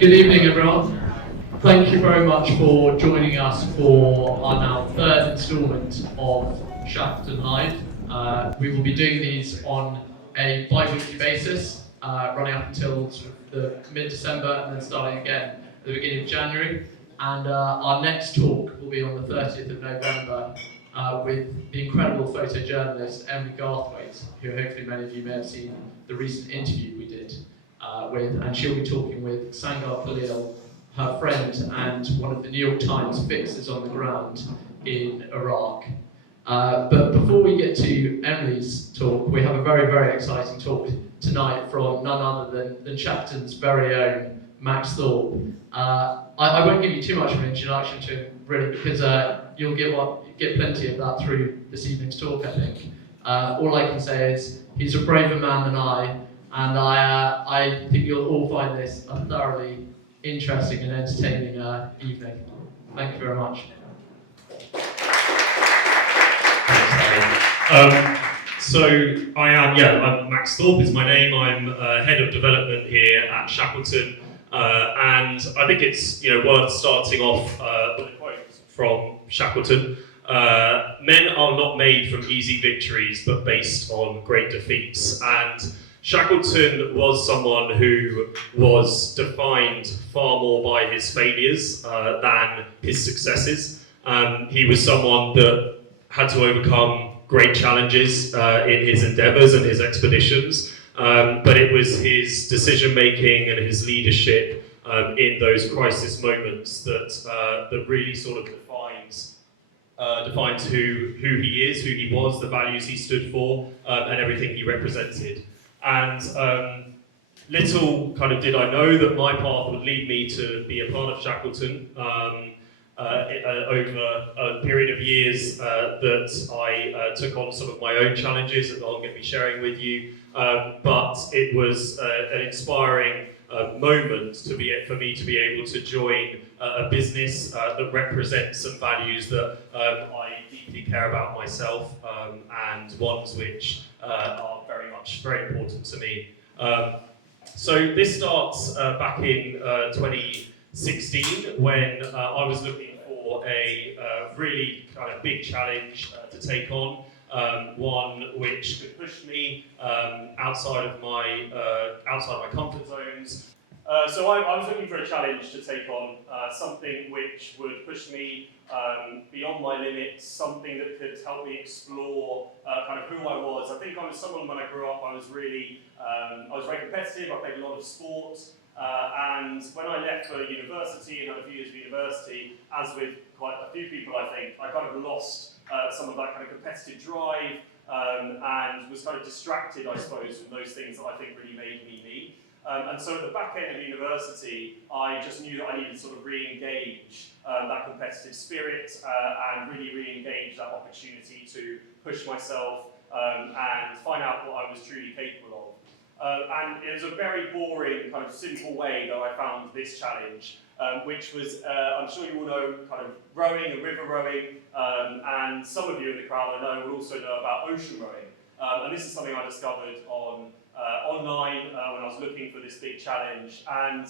Good evening, everyone. Thank you very much for joining us for our now third instalment of Shackleton Live. We will be doing these on a bi-weekly basis, running up until sort of the mid-December and then starting again at the beginning of January. And our next talk will be on the 30th of November with the incredible photojournalist Emily Garthwaite, who hopefully many of you may have seen the recent interview we did with, and she'll be talking with Sangar Khalil, her friend and one of the New York Times fixers on the ground in Iraq. But before we get to Emily's talk, we have a very, very exciting talk tonight from none other than Shackleton's very own Max Thorpe. I won't give you too much of an introduction to him, really, because you'll get plenty of that through this evening's talk, I think. All I can say is he's a braver man than I, and I think you'll all find this a thoroughly interesting and entertaining evening. Thank you very much. So I'm Max Thorpe is my name. I'm head of development here at Shackleton, and I think it's worth starting off with a quote from Shackleton. Men are not made from easy victories, but based on great defeats. And Shackleton was someone who was defined far more by his failures than his successes. He was someone that had to overcome great challenges in his endeavours and his expeditions, but it was his decision making and his leadership in those crisis moments that really sort of defines who he is, who he was, the values he stood for, and everything he represented. And little kind of did I know that my path would lead me to be a part of Shackleton over a period of years that I took on some of my own challenges that I'm going to be sharing with you. But it was an inspiring moment for me to be able to join a business that represents some values that I deeply care about myself, and ones which are very important to me. So this starts back in 2016 when I was looking for a really kind of big challenge to take on, one which could push me outside of my comfort zones. So I was looking for a challenge to take on, something which would push me beyond my limits, something that could help me explore kind of who I was. I think I was someone when I grew up, I was very competitive, I played a lot of sport, and when I left for university and had a few years of university, as with quite a few people I think, I kind of lost some of that kind of competitive drive, and was kind of distracted, I suppose, from those things that I think really made me me. And so at the back end of university, I just knew that I needed to sort of re-engage that competitive spirit and really re-engage that opportunity to push myself and find out what I was truly capable of. And it was a very boring, kind of simple way that I found this challenge, which was, I'm sure you all know, kind of rowing and river rowing, and some of you in the crowd I know will also know about ocean rowing. And this is something I discovered online when I was looking for this big challenge, and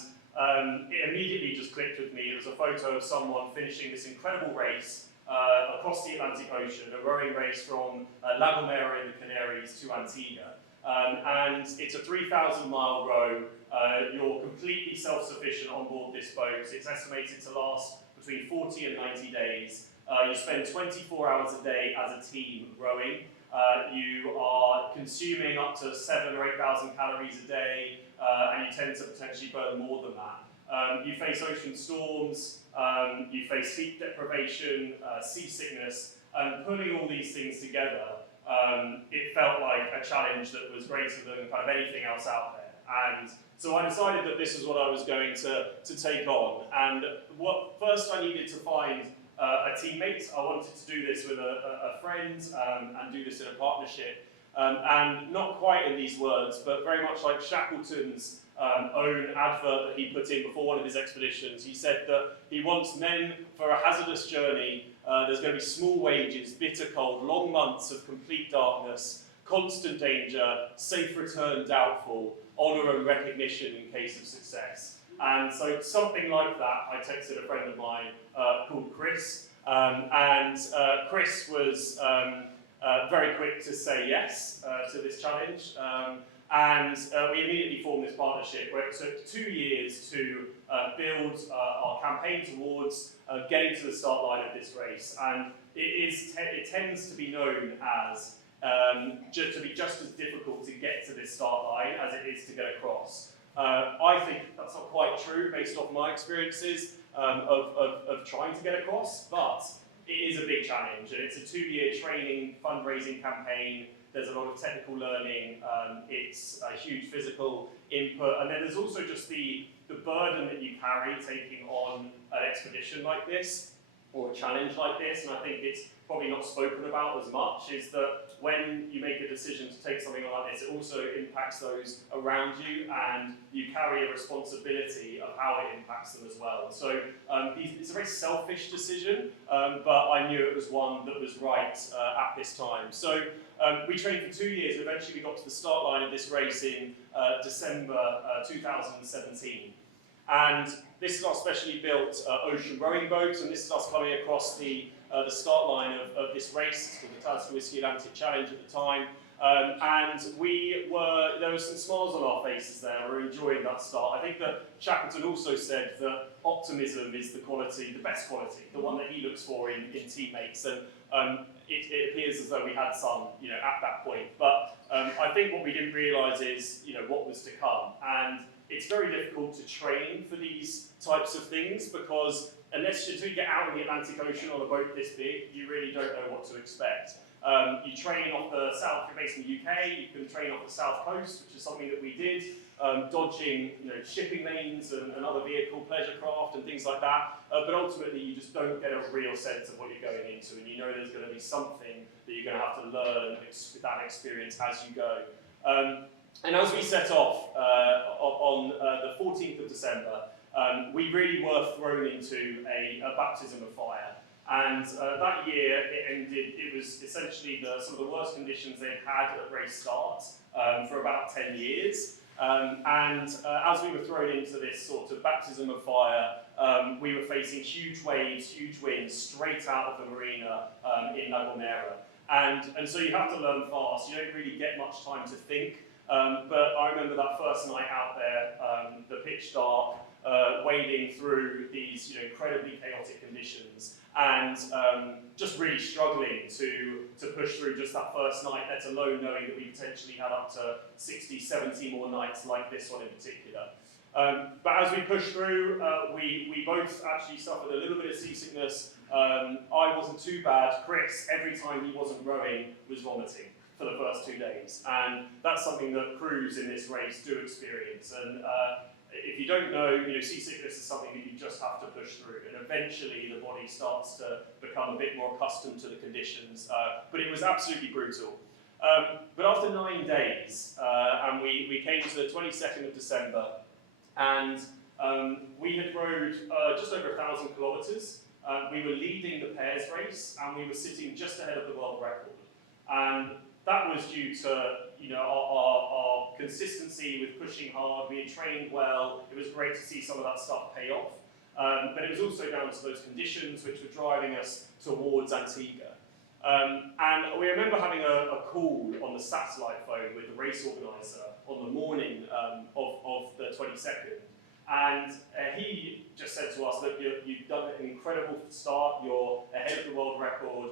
it immediately just clicked with me. It was a photo of someone finishing this incredible race across the Atlantic Ocean, a rowing race from La Gomera in the Canaries to Antigua. And it's a 3,000-mile row. You're completely self-sufficient on board this boat. It's estimated to last between 40 and 90 days. You spend 24 hours a day as a team rowing. You are consuming up to 7,000 or 8,000 calories a day, and you tend to potentially burn more than that. You face ocean storms, you face heat deprivation, seasickness, and putting all these things together, it felt like a challenge that was greater than kind of anything else out there. And so I decided that this was what I was going to take on. And first I needed to find a teammate. I wanted to do this with a friend and do this in a partnership. And not quite in these words, but very much like Shackleton's own advert that he put in before one of his expeditions. He said that he wants men for a hazardous journey. There's going to be small wages, bitter cold, long months of complete darkness, constant danger, safe return doubtful, honour and recognition in case of success. And so something like that, I texted a friend of mine called Chris, Chris was very quick to say yes to this challenge. We immediately formed this partnership where it took 2 years to build our campaign towards getting to the start line of this race. And it tends to be known as to be just as difficult to get to this start line as it is to get across. I think that's not quite true based off my experiences of trying to get across, but it is a big challenge, and it's a 2-year training, fundraising campaign. There's a lot of technical learning, it's a huge physical input, and then there's also just the burden that you carry taking on an expedition like this, or a challenge like this, and I think it's probably not spoken about as much, is that when you make a decision to take something on like this, it also impacts those around you, and you carry a responsibility of how it impacts them as well. So it's a very selfish decision, but I knew it was one that was right at this time. So we trained for 2 years, and eventually we got to the start line of this race in December 2017. And this is our specially built ocean rowing boat, and this is us coming across the start line of this race. It's called the Talisker Whiskey Atlantic Challenge at the time. There were some smiles on our faces there. We were enjoying that start. I think that Shackleton also said that optimism is the quality, the best quality, the one that he looks for in teammates. And it appears as though we had some, at that point. But I think what we didn't realise is, what was to come. And it's very difficult to train for these types of things because until you get out in the Atlantic Ocean on a boat this big, you really don't know what to expect. You train off the south, if you're based in the UK, you can train off the south coast, which is something that we did, dodging shipping lanes and other vehicle, pleasure craft and things like that. But ultimately, you just don't get a real sense of what you're going into, and you know there's going to be something that you're going to have to learn that experience as you go. And as we set off on the 14th of December, we really were thrown into a baptism of fire. And that year, it was essentially some of the worst conditions they'd had at race start for about 10 years. As we were thrown into this sort of baptism of fire, we were facing huge waves, huge winds, straight out of the marina in La Gomera. And so you have to learn fast. You don't really get much time to think. But I remember that first night out there, the pitch dark, wading through these incredibly chaotic conditions, and just really struggling to push through just that first night, let alone knowing that we potentially had up to 60, 70 more nights like this one in particular. But as we pushed through, we both actually suffered a little bit of seasickness. I wasn't too bad. Chris, every time he wasn't rowing, was vomiting for the first 2 days, and that's something that crews in this race do experience. And if you don't know, seasickness is something that you just have to push through, and eventually the body starts to become a bit more accustomed to the conditions. But it was absolutely brutal. But after 9 days, and we came to the 22nd of December, and we had rowed just over 1,000 kilometres. We were leading the pairs race, and we were sitting just ahead of the world record. And that was due to our consistency with pushing hard. We had trained well. It was great to see some of that stuff pay off. But it was also down to those conditions which were driving us towards Antigua. And we remember having a call on the satellite phone with the race organiser on the morning of the 22nd. And he just said to us, look, you've done an incredible start, you're ahead of the world record,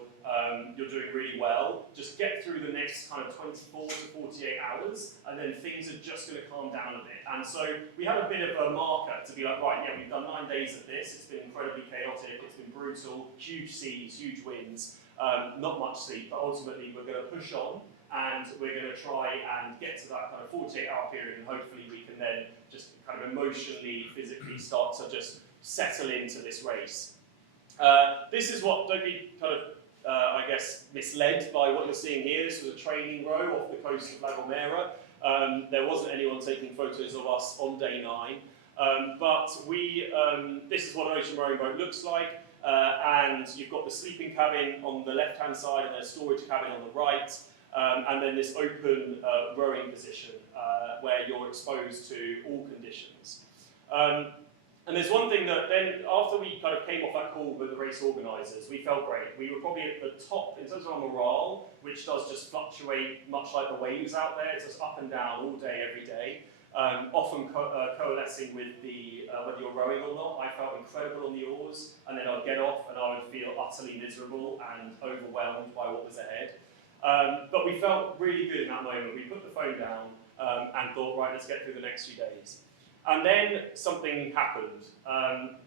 you're doing really well. Just get through the next kind of 24 to 48 hours, and then things are just going to calm down a bit. And so we had a bit of a marker to be like, right, yeah, we've done 9 days of this, it's been incredibly chaotic, it's been brutal, huge seas, huge winds, not much sleep, but ultimately we're going to push on, and we're going to try and get to that kind of 48-hour period, and hopefully we can then just kind of emotionally, physically start to just settle into this race. This is what, don't be kind of, I guess, misled by what you're seeing here. This was a training row off the coast of La Gomera. There wasn't anyone taking photos of us on day 9. But this is what an ocean rowing boat looks like. And you've got the sleeping cabin on the left-hand side and a storage cabin on the right. And then this open rowing position where you're exposed to all conditions. And there's one thing that then, after we kind of came off that call with the race organisers, we felt great. We were probably at the top in terms of our morale, which does just fluctuate much like the waves out there. It's just up and down all day, every day. Often coalescing with the whether you're rowing or not. I felt incredible on the oars, and then I'd get off and I would feel utterly miserable and overwhelmed by what was ahead. But we felt really good in that moment. We put the phone down and thought, right, let's get through the next few days. And then something happened.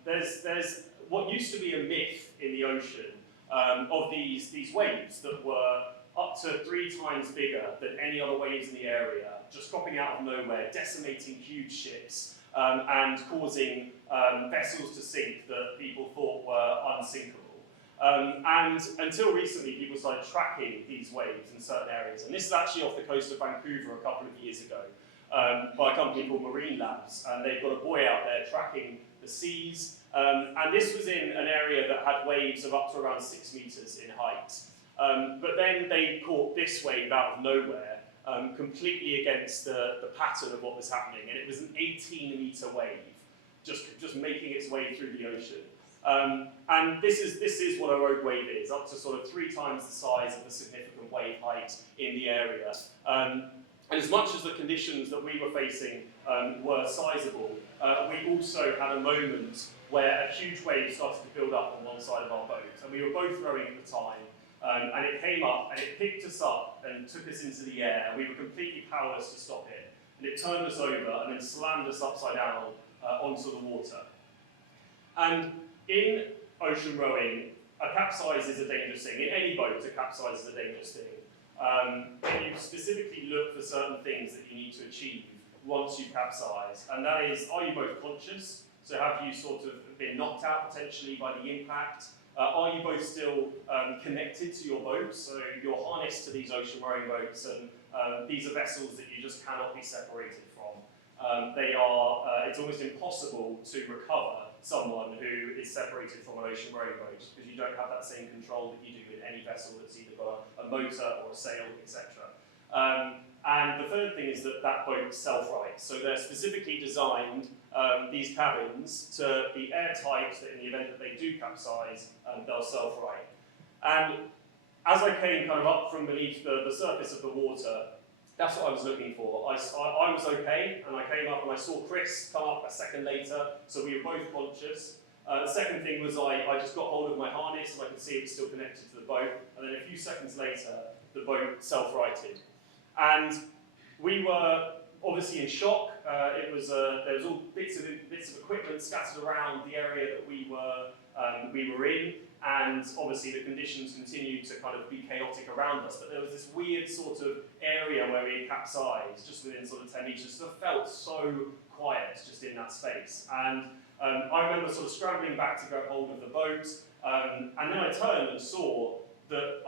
There's what used to be a myth in the ocean of these waves that were up to 3 times bigger than any other waves in the area, just cropping out of nowhere, decimating huge ships, and causing vessels to sink that people thought were unsinkable. And until recently, people started tracking these waves in certain areas. And this is actually off the coast of Vancouver a couple of years ago, by a company called Marine Labs. And they've got a buoy out there tracking the seas. And this was in an area that had waves of up to around 6 meters in height. But then they caught this wave out of nowhere, completely against the pattern of what was happening. And it was an 18-meter wave, just making its way through the ocean. And this is what a rogue wave is, up to sort of 3 times the size of the significant wave height in the area. And as much as the conditions that we were facing were sizable, we also had a moment where a huge wave started to build up on one side of our boat. And we were both rowing at the time, and it came up and it picked us up and took us into the air, and we were completely powerless to stop it. And it turned us over and then slammed us upside down onto the water. And in ocean rowing, a capsize is a dangerous thing. In any boat, a capsize is a dangerous thing. And you specifically look for certain things that you need to achieve once you capsize. And that is, are you both conscious? So have you sort of been knocked out potentially by the impact? Are you both still connected to your boat? So you're harnessed to these ocean rowing boats, and these are vessels that you just cannot be separated from. It's almost impossible to recover someone who is separated from an ocean rowing boat, because you don't have that same control that you do with any vessel that's either got a motor or a sail, etc. And the third thing is that boat self-rights. So they're specifically designed, these cabins, to be airtight, so that in the event that they do capsize, they'll self-right. And as I came kind of up from beneath the surface of the water, that's what I was looking for. I was okay, and I came up and I saw Chris come up a second later, so we were both conscious. The second thing was I just got hold of my harness and I could see it was still connected to the boat, and then a few seconds later, the boat self-righted. And we were obviously in shock. There was all bits of equipment scattered around the area that we were in, and obviously the conditions continued to kind of be chaotic around us. But there was this weird sort of area where we capsized, just within sort of 10 meters. So it felt so quiet just in that space. And I remember sort of scrambling back to grab hold of the boat, and then I turned and saw that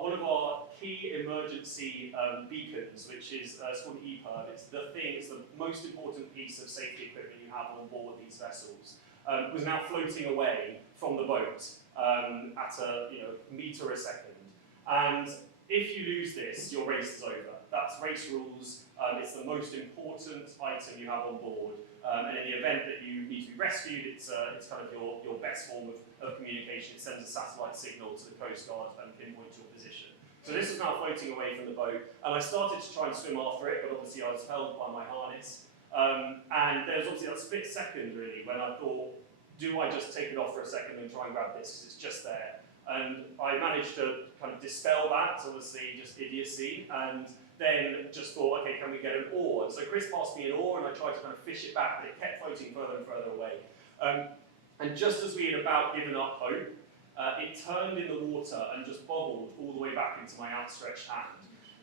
one of our key emergency beacons, which is it's called EPIRB, it's the most important piece of safety equipment you have on board these vessels, was now floating away from the boat at a meter a second. And if you lose this, your race is over. That's race rules. It's the most important item you have on board. And in the event that you need to be rescued, it's kind of your best form of communication. It sends a satellite signal to the Coast Guard and pinpoints your position. So this was now floating away from the boat, and I started to try and swim after it, but obviously I was held by my harness. And there was obviously that split second, really, when I thought, do I just take it off for a second and try and grab this, because it's just there? And I managed to kind of dispel that, obviously just idiocy, and then just thought, okay, can we get an oar? And so Chris passed me an oar, and I tried to kind of fish it back, but it kept floating further and further away. And just as we had about given up hope, it turned in the water and just bobbled all the way back into my outstretched hand.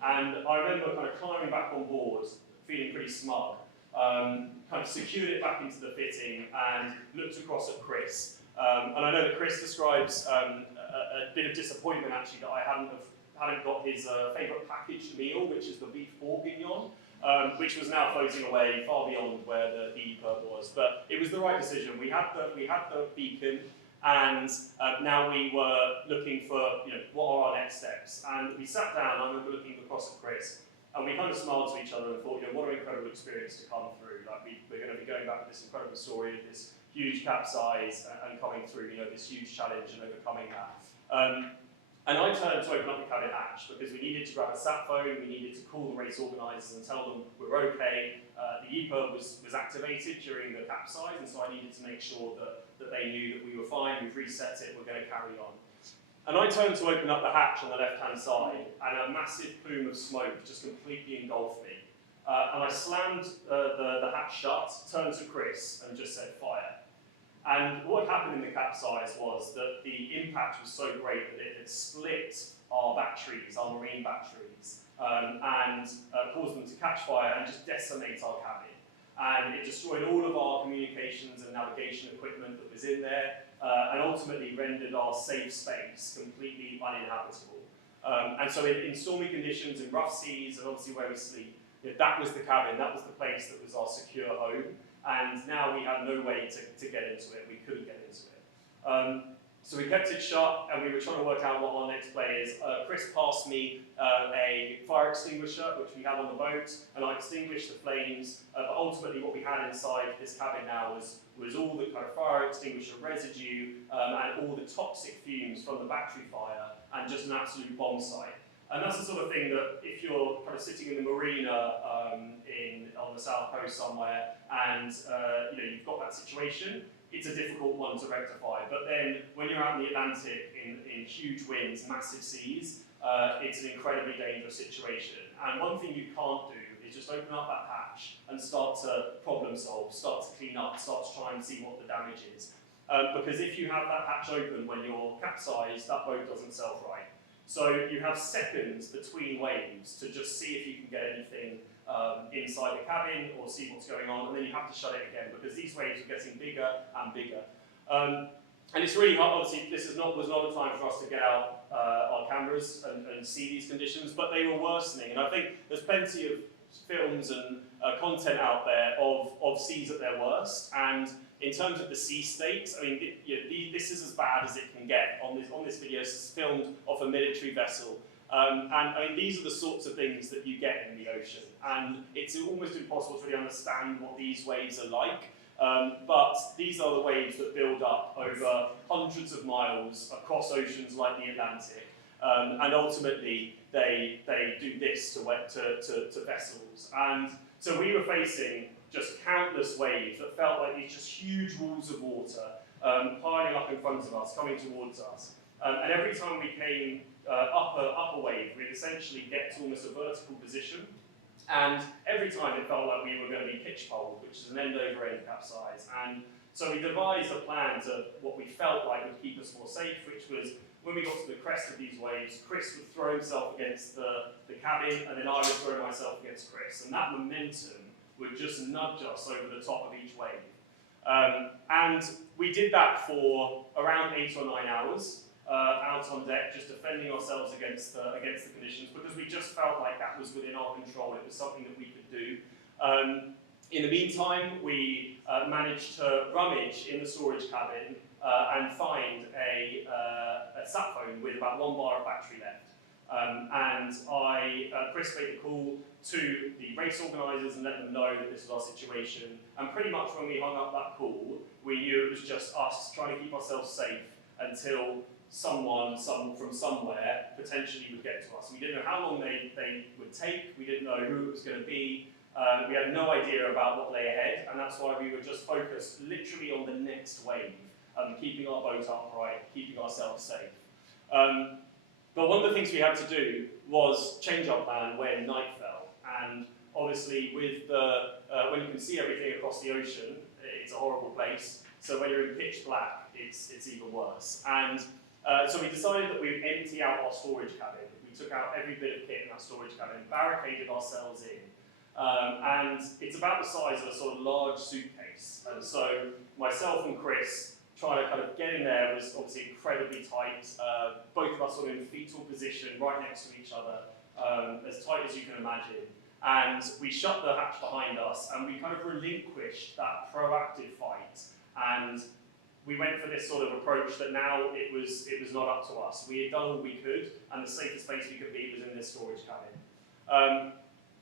And I remember kind of climbing back on board, feeling pretty smug, kind of secured it back into the fitting and looked across at Chris. And I know that Chris describes a bit of disappointment, actually, that I hadn't got his favourite packaged meal, which is the beef bourguignon, which was now floating away far beyond where the EPIRB was. But it was the right decision. We had the beacon, and now we were looking for what are our next steps. And we sat down, I remember looking across at Chris, And we kind of smiled to each other and thought, what an incredible experience to come through. Like we're going to be going back to this incredible story of this huge capsize and coming through, this huge challenge and overcoming that. And I turned to open up the cabin hatch because we needed to grab a sat phone, we needed to call the race organisers and tell them we're okay. The EPA was activated during the capsize, and so I needed to make sure that they knew that we were fine, we've reset it, we're going to carry on. And I turned to open up the hatch on the left-hand side, and a massive plume of smoke just completely engulfed me. And I slammed the hatch shut, turned to Chris, and just said, fire. And what happened in the capsize was that the impact was so great that it had split our batteries, our marine batteries, and caused them to catch fire and just decimate our cabin. And it destroyed all of our communications and navigation equipment that was in there, and ultimately rendered our safe space completely uninhabitable. And so in stormy conditions, in rough seas, and obviously where we sleep, that was the cabin, that was the place that was our secure home. And now we had no way to get into it, we couldn't get into it. So we kept it shut, and we were trying to work out what our next play is. Chris passed me a fire extinguisher, which we had on the boat, and I extinguished the flames. But ultimately, what we had inside this cabin now was all the kind of fire extinguisher residue and all the toxic fumes from the battery fire, and just an absolute bomb site. And that's the sort of thing that if you're kind of sitting in the marina on the south coast somewhere, and you've got that situation, it's a difficult one to rectify. But then when you're out in the Atlantic in huge winds, massive seas, it's an incredibly dangerous situation. And one thing you can't do is just open up that hatch and start to problem solve, start to clean up, start to try and see what the damage is. Because if you have that hatch open when you're capsized, that boat doesn't self-right. So you have seconds between waves to just see if you can get anything inside the cabin or see what's going on, and then you have to shut it again because these waves are getting bigger and bigger. And it's really hard. Obviously, this was not a time for us to get out our cameras and see these conditions, but they were worsening. And I think there's plenty of films and content out there of seas at their worst. And in terms of the sea state, I mean, this is as bad as it can get. On this video, this is filmed off a military vessel. And I mean, these are the sorts of things that you get in the ocean. And it's almost impossible to really understand what these waves are like. But these are the waves that build up over hundreds of miles across oceans like the Atlantic. And ultimately, they do this to vessels. And so we were facing just countless waves that felt like these just huge walls of water piling up in front of us, coming towards us. And every time we came up a wave, we'd essentially get to almost a vertical position. And every time it felt like we were going to be pitch-poled, which is an end-over-end capsize. And so we devised a plan to what we felt like would keep us more safe, which was when we got to the crest of these waves, Chris would throw himself against the cabin, and then I would throw myself against Chris. And that momentum would just nudge us over the top of each wave. And we did that for around 8 or 9 hours. Out on deck, just defending ourselves against the conditions, because we just felt like that was within our control. It was something that we could do. In the meantime, we managed to rummage in the storage cabin and find a sat phone with about 1 bar of battery left. And Chris made the call to the race organisers and let them know that this was our situation. And pretty much when we hung up that call, we knew it was just us trying to keep ourselves safe until someone from somewhere potentially would get to us. We didn't know how long they would take, we didn't know who it was going to be, we had no idea about what lay ahead, and that's why we were just focused literally on the next wave, keeping our boat upright, keeping ourselves safe. But one of the things we had to do was change our plan when night fell, and obviously with when you can see everything across the ocean, it's a horrible place, so when you're in pitch black, it's even worse. And so we decided that we would empty out our storage cabin. We took out every bit of kit in that storage cabin, barricaded ourselves in. And it's about the size of a sort of large suitcase. And so myself and Chris trying to kind of get in there was obviously incredibly tight. Both of us were in fetal position, right next to each other, as tight as you can imagine. And we shut the hatch behind us, and we kind of relinquished that proactive fight. And we went for this sort of approach that now it was not up to us. We had done all we could, and the safest place we could be was in this storage cabin.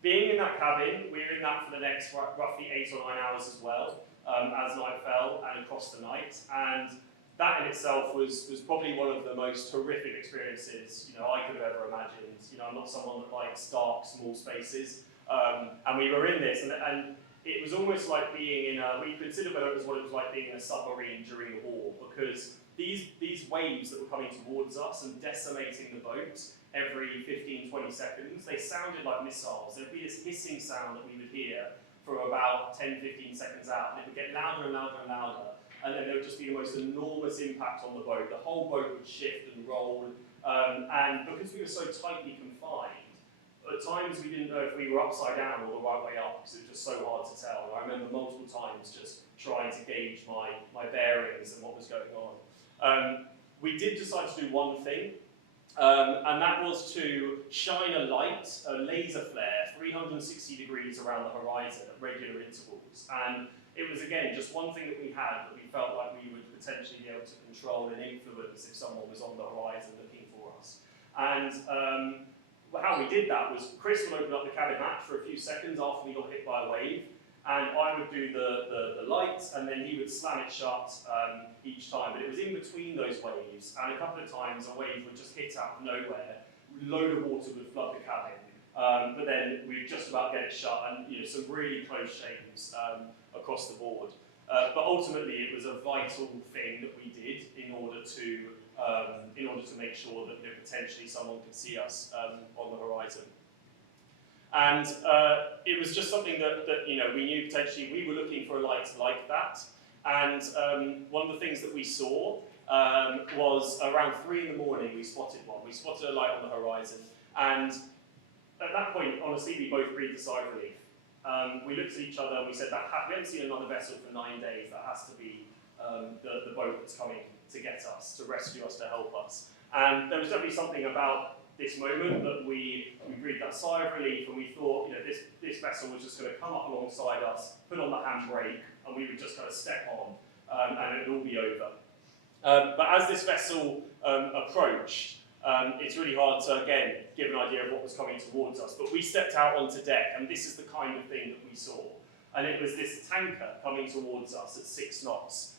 being in that cabin, we were in that for the next roughly 8 or 9 hours as well, as night fell and across the night. And that in itself was probably one of the most horrific experiences, I could have ever imagined. I'm not someone that likes dark, small spaces. And we were in this, and it was almost like being in we considered whether it was what it was like being in a submarine during the war, because these waves that were coming towards us and decimating the boat every 15, 20 seconds, they sounded like missiles. There'd be this hissing sound that we would hear for about 10, 15 seconds out, and it would get louder and louder and louder. And then there would just be the most enormous impact on the boat. The whole boat would shift and roll. And because we were so tightly confined, at times we didn't know if we were upside down or the right way up, because it was just so hard to tell. And I remember multiple times just trying to gauge my bearings and what was going on. We did decide to do one thing, and that was to shine a light, a laser flare, 360 degrees around the horizon at regular intervals. And it was, again, just one thing that we had that we felt like we would potentially be able to control and influence if someone was on the horizon looking for us. And how we did that was Chris would open up the cabin hatch for a few seconds after we got hit by a wave, and I would do the lights, and then he would slam it shut each time. But it was in between those waves, and a couple of times a wave would just hit out of nowhere, a load of water would flood the cabin. But then we'd just about get it shut, and some really close shaves across the board. But ultimately, it was a vital thing that we did in order to make sure that potentially someone could see us on the horizon. And it was just something that we knew potentially we were looking for a light like that. And one of the things that we saw was around 3 in the morning we spotted one. We spotted a light on the horizon, and at that point, honestly, we both breathed a sigh of relief. We looked at each other and we said, we haven't seen another vessel for 9 days. That has to be the boat that's coming to get us, to rescue us, to help us. And there was definitely something about this moment that we breathed that sigh of relief, and we thought, this vessel was just going to come up alongside us, put on the handbrake, and we would just kind of step on, and it would all be over. But as this vessel approached, it's really hard to, again, give an idea of what was coming towards us. But we stepped out onto deck, and this is the kind of thing that we saw. And it was this tanker coming towards us at 6 knots.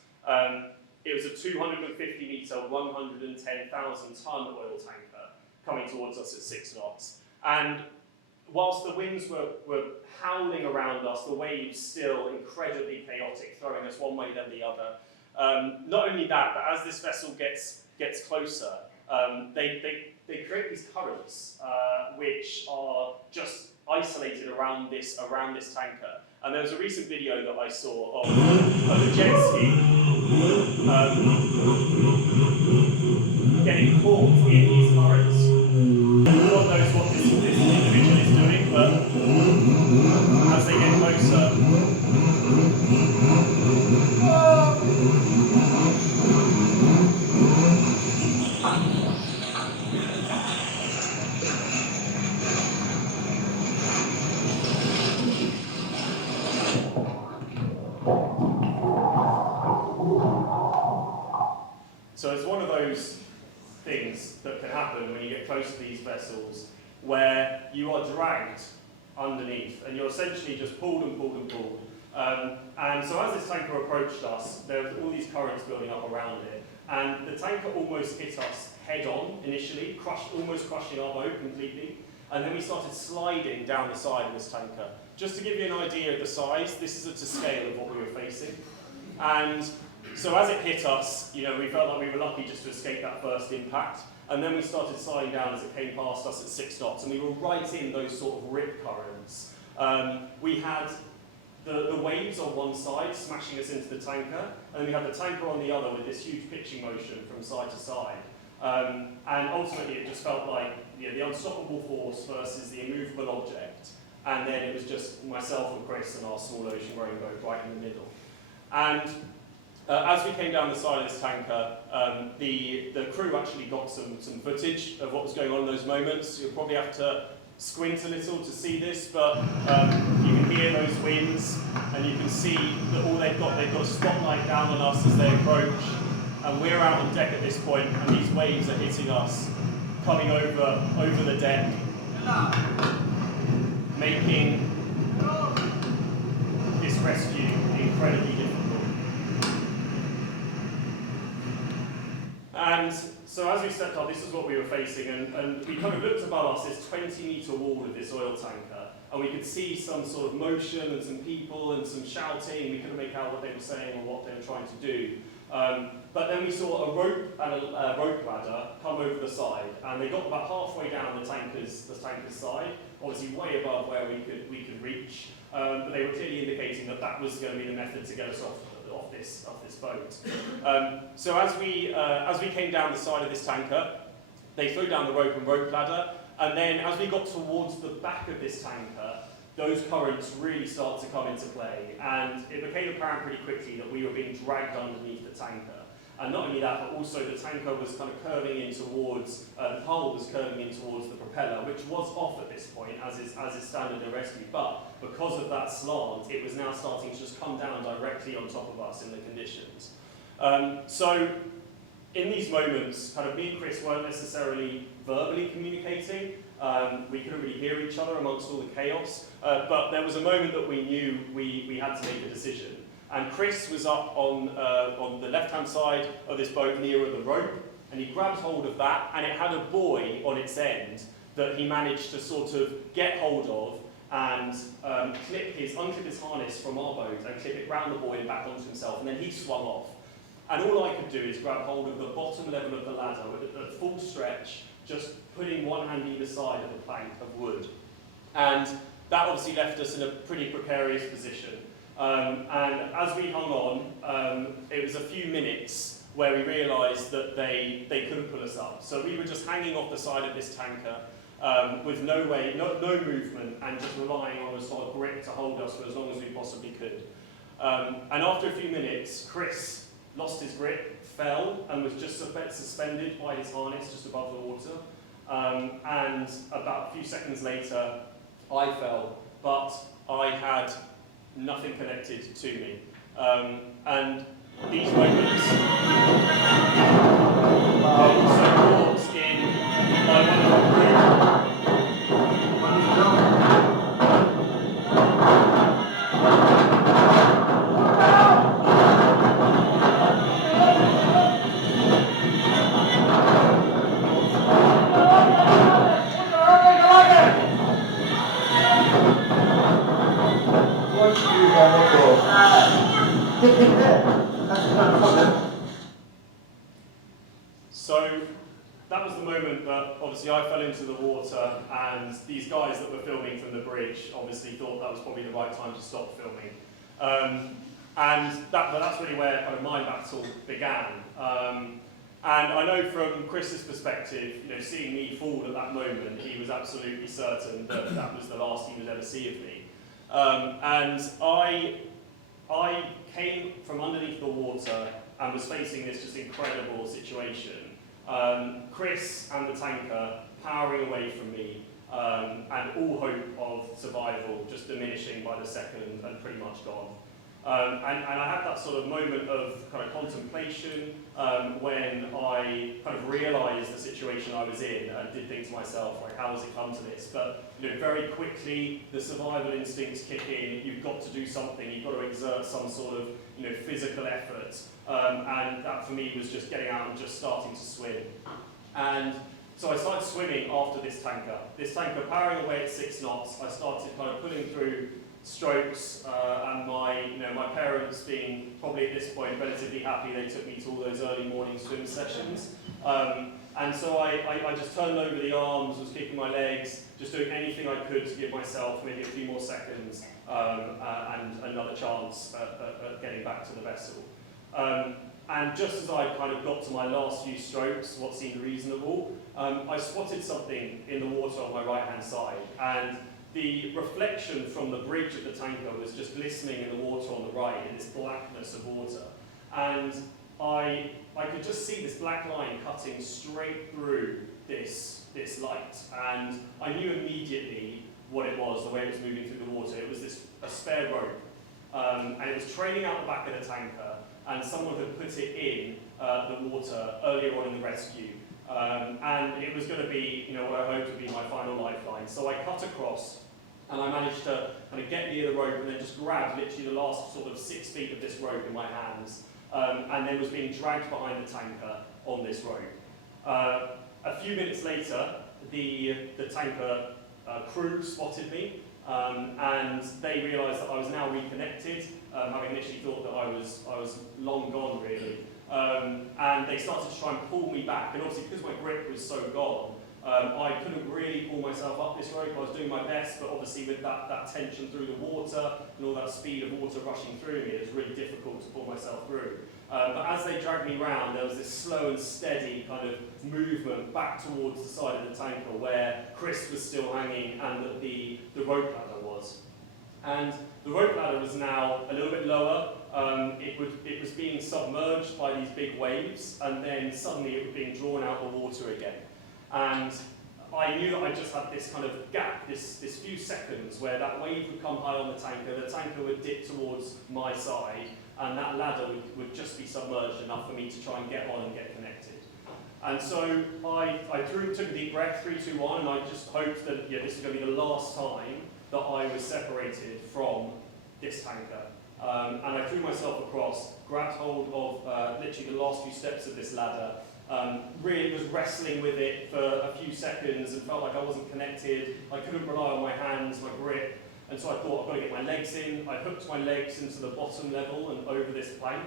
It was a 250-metre, 110,000-tonne oil tanker coming towards us at 6 knots. And whilst the winds were howling around us, the waves still incredibly chaotic, throwing us one way then the other. Not only that, but as this vessel gets closer, they create these currents which are just isolated around this tanker. And there was a recent video that I saw of a jet ski getting caught in these currents. God knows what this individual is doing, but as they get closer, so it's one of those things that can happen when you get close to these vessels where you are dragged underneath and you're essentially just pulled and pulled and pulled. And so as this tanker approached us, there was all these currents building up around it, and the tanker almost hit us head on initially, almost crushing our boat completely, and then we started sliding down the side of this tanker. Just to give you an idea of the size, this is to scale of what we were facing. And so as it hit us, we felt like we were lucky just to escape that first impact. And then we started sliding down as it came past us at 6 knots, and we were right in those sort of rip currents. We had the waves on one side smashing us into the tanker, and then we had the tanker on the other with this huge pitching motion from side to side. And ultimately it just felt like the unstoppable force versus the immovable object. And then it was just myself and Chris and our small ocean-going boat right in the middle. And as we came down the side of this tanker, the crew actually got some footage of what was going on in those moments. You'll probably have to squint a little to see this, but you can hear those winds, and you can see that all they've got a spotlight down on us as they approach, and we're out on deck at this point, and these waves are hitting us, coming over the deck. making this rescue incredibly difficult. And so as we stepped up, this is what we were facing, and we kind of looked above us, this 20-metre wall of this oil tanker, and we could see some sort of motion and some people and some shouting. We couldn't make out what they were saying or what they were trying to do. But then we saw a rope and a rope ladder come over the side, and they got about halfway down the tanker's side, obviously way above where we could reach. But they were clearly indicating that that was going to be the method to get us off this boat. So as we came down the side of this tanker, they threw down the rope and rope ladder, and then as we got towards the back of this tanker, those currents really started to come into play, and it became apparent pretty quickly that we were being dragged underneath the tanker. And not only that, but also the tanker was kind of curving in towards, the hull was curving in towards the propeller, which was off at this point, as is standard in rescue. But because of that slant, it was now starting to just come down directly on top of us in the conditions. So in these moments, kind of me and Chris weren't necessarily verbally communicating. We couldn't really hear each other amongst all the chaos. But there was a moment that we knew we had to make a decision. And Chris was up on the left-hand side of this boat nearer the rope, and he grabbed hold of that, and it had a buoy on its end that he managed to sort of get hold of and unclip his harness from our boat and clip it round the buoy and back onto himself, and then he swung off. And all I could do is grab hold of the bottom level of the ladder at full stretch, just putting one hand either side of the plank of wood. And that obviously left us in a pretty precarious position. And as we hung on, it was a few minutes where we realised that they couldn't pull us up. So we were just hanging off the side of this tanker with no movement, and just relying on a sort of grip to hold us for as long as we possibly could. And after a few minutes, Chris lost his grip, fell, and was just suspended by his harness just above the water. And about a few seconds later, I fell, but I had nothing connected to me. And these moments were also caught in my wonderful crew. So that was the moment that obviously I fell into the water, and these guys that were filming from the bridge obviously thought that was probably the right time to stop filming. But that's really where kind of my battle began. And I know from Chris's perspective, seeing me fall at that moment, he was absolutely certain that that was the last he would ever see of me. And I came from underneath the water and was facing this just incredible situation. Chris and the tanker powering away from me, and all hope of survival just diminishing by the second and pretty much gone. And I had that sort of moment of kind of contemplation when I kind of realised the situation I was in and did think to myself, like, how has it come to this? But very quickly the survival instincts kick in. You've got to do something. You've got to exert some sort of physical effort. And that for me was just getting out and just starting to swim. And so I started swimming after this tanker. This tanker powering away at 6 knots. I started kind of pulling through strokes, and my parents being probably at this point relatively happy, they took me to all those early morning swim sessions. And so I just turned over the arms, was kicking my legs, just doing anything I could to give myself maybe a few more seconds and another chance at getting back to the vessel. And just as I kind of got to my last few strokes, what seemed reasonable, I spotted something in the water on my right-hand side, and the reflection from the bridge of the tanker was just glistening in the water on the right, in this blackness of water. And I could just see this black line cutting straight through this light. And I knew immediately what it was, the way it was moving through the water. It was a spare rope. And it was trailing out the back of the tanker, and someone had put it in the water earlier on in the rescue. And it was going to be, what I hoped would be my final lifeline. So I cut across, And I managed to kind of get near the rope and then just grabbed literally the last sort of 6 feet of this rope in my hands, and then was being dragged behind the tanker on this rope. A few minutes later, the tanker crew spotted me, and they realised that I was now reconnected, having initially thought that I was long gone really. And they started to try and pull me back, and obviously because my grip was so gone, I couldn't really pull myself up this rope. I was doing my best, but obviously with that tension through the water and all that speed of water rushing through me, it was really difficult to pull myself through. But as they dragged me round, there was this slow and steady kind of movement back towards the side of the tanker where Chris was still hanging and that the rope ladder was. And the rope ladder was now a little bit lower. It was being submerged by these big waves, and then suddenly it was being drawn out of the water again. And I knew that I just had this kind of gap, this few seconds where that wave would come high on the tanker would dip towards my side, and that ladder would just be submerged enough for me to try and get on and get connected. And so I took a deep breath, 3, 2, 1, and I just hoped that this was going to be the last time that I was separated from this tanker. And I threw myself across, grabbed hold of literally the last few steps of this ladder, really was wrestling with it for a few seconds and felt like I wasn't connected. I couldn't rely on my hands, my grip, and so I thought I've got to get my legs in. I hooked my legs into the bottom level and over this plank.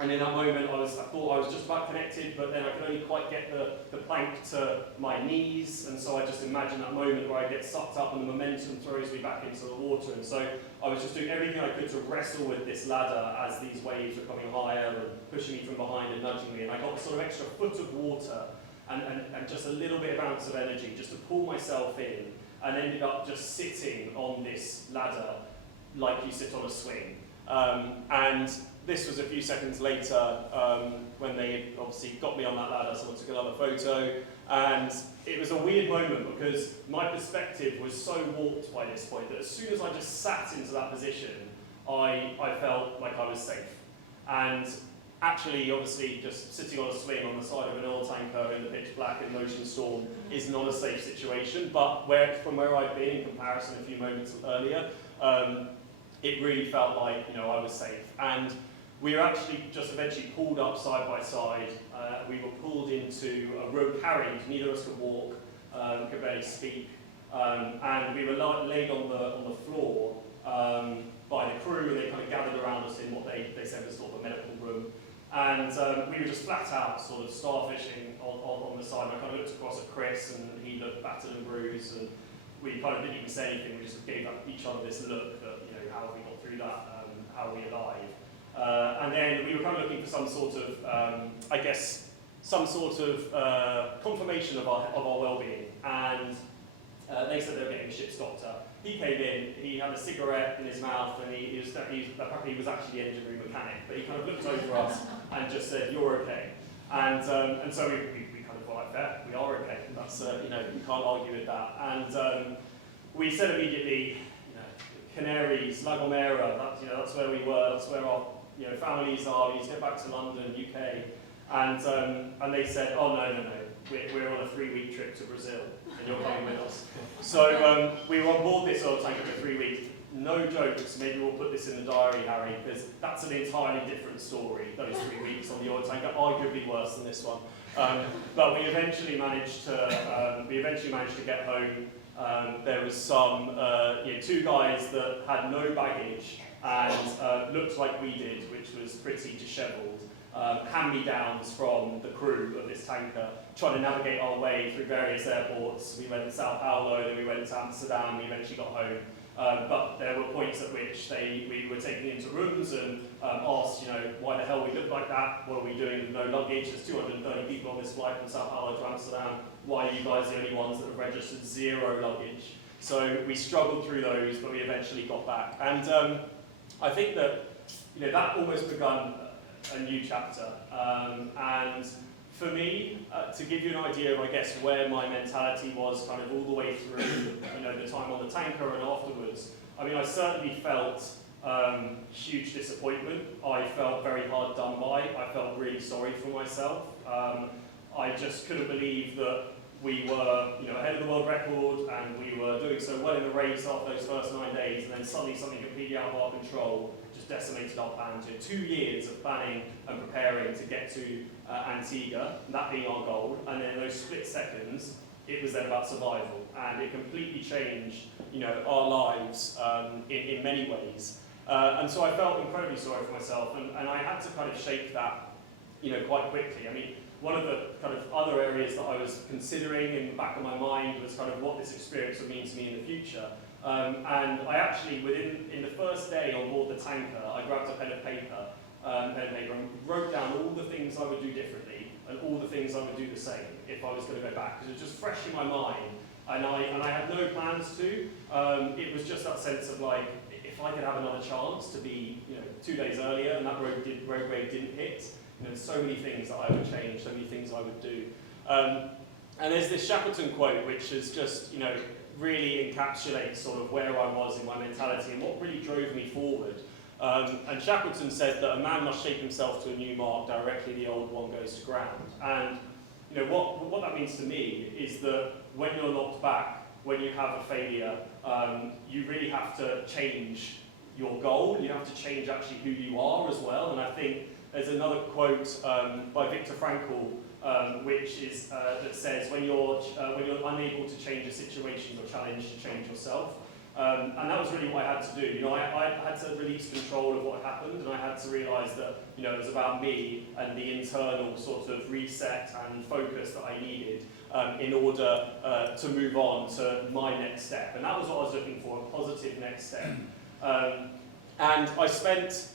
And in that moment, I thought I was just about connected, but then I could only quite get the plank to my knees, and so I just imagined that moment where I get sucked up and the momentum throws me back into the water. And so I was just doing everything I could to wrestle with this ladder as these waves were coming higher and pushing me from behind and nudging me. And I got a sort of extra foot of water and just a little bit of ounce of energy just to pull myself in, and ended up just sitting on this ladder like you sit on a swing. And this was a few seconds later when they obviously got me on that ladder. Someone took another photo, and it was a weird moment because my perspective was so warped by this point that as soon as I just sat into that position, I felt like I was safe. And actually, obviously, just sitting on a swing on the side of an oil tanker in the pitch black and ocean storm is not a safe situation, but from where I've been in comparison a few moments earlier, it really felt like I was safe. And we were actually just eventually pulled up side by side. We were pulled into a rope carried. Neither of us could walk, could barely speak, and we were laid on the floor by the crew, and they kind of gathered around us in what they said was sort of a medical room. And we were just flat out, sort of starfishing on the side. And I kind of looked across at Chris, and he looked battered and bruised, and we kind of didn't even say anything. We just gave each other this look that, how have we got through that? How are we alive? And then we were kind of looking for some sort of, confirmation of our well-being. And they said they were getting a ship's doctor. He came in, he had a cigarette in his mouth, and he was actually the engine room mechanic, but he kind of looked over us and just said, "You're okay." And so we kind of were like, "Fair, we are okay." And that's, you can't argue with that. And we said immediately, Canaries, La Gomera, that's where we were, that's where our families are. We need to get back to London, UK. And they said, "Oh, no. We're on a 3-week trip to Brazil, and you're coming with us." So we were on board this oil tanker for 3 weeks. No jokes, maybe we'll put this in the diary, Harry, because that's an entirely different story, those 3 weeks on the oil tanker, arguably worse than this one. But we eventually managed to get home. There was some 2 guys that had no baggage and looked like we did, which was pretty dishevelled. Hand-me-downs from the crew of this tanker, trying to navigate our way through various airports. We went to Sao Paulo, then we went to Amsterdam, we eventually got home. But there were points at which we were taken into rooms and asked, why the hell we looked like that, what are we doing with no luggage? There's 230 people on this flight from Sao Paulo to Amsterdam. Why are you guys the only ones that have registered 0 luggage? So we struggled through those, but we eventually got back. And I think that, that almost begun a new chapter. And for me, to give you an idea of, I guess, where my mentality was kind of all the way through, the time on the tanker and afterwards, I certainly felt huge disappointment. I felt very hard done by. I felt really sorry for myself. I just couldn't believe that we were, ahead of the world record, and we were doing so well in the race after those first 9 days, and then suddenly something completely out of our control just decimated our plans. 2 years of planning and preparing to get to Antigua, that being our goal, and then in those split seconds, it was then about survival, and it completely changed, our lives in many ways. And so I felt incredibly sorry for myself, and I had to kind of shake that, quite quickly. I mean, one of the kind of other areas that I was considering in the back of my mind was kind of what this experience would mean to me in the future. And I actually, in the first day on board the tanker, I grabbed a pen and paper, and wrote down all the things I would do differently and all the things I would do the same if I was going to go back, because it was just fresh in my mind, and I had no plans to. It was just that sense of like, if I could have another chance to be, 2 days earlier, and that road grade didn't hit, so many things that I would change, so many things I would do. And there's this Shackleton quote, which is just, really encapsulates sort of where I was in my mentality and what really drove me forward. And Shackleton said that a man must shape himself to a new mark, directly the old one goes to ground. And what that means to me is that when you're knocked back, when you have a failure, you really have to change your goal. You have to change actually who you are as well. And I think there's another quote by Viktor Frankl, which is that says, when you're unable to change a situation, you're challenged to change yourself. And that was really what I had to do. I had to release control of what happened, and I had to realise that it was about me and the internal sort of reset and focus that I needed in order to move on to my next step. And that was what I was looking for, a positive next step. And I spent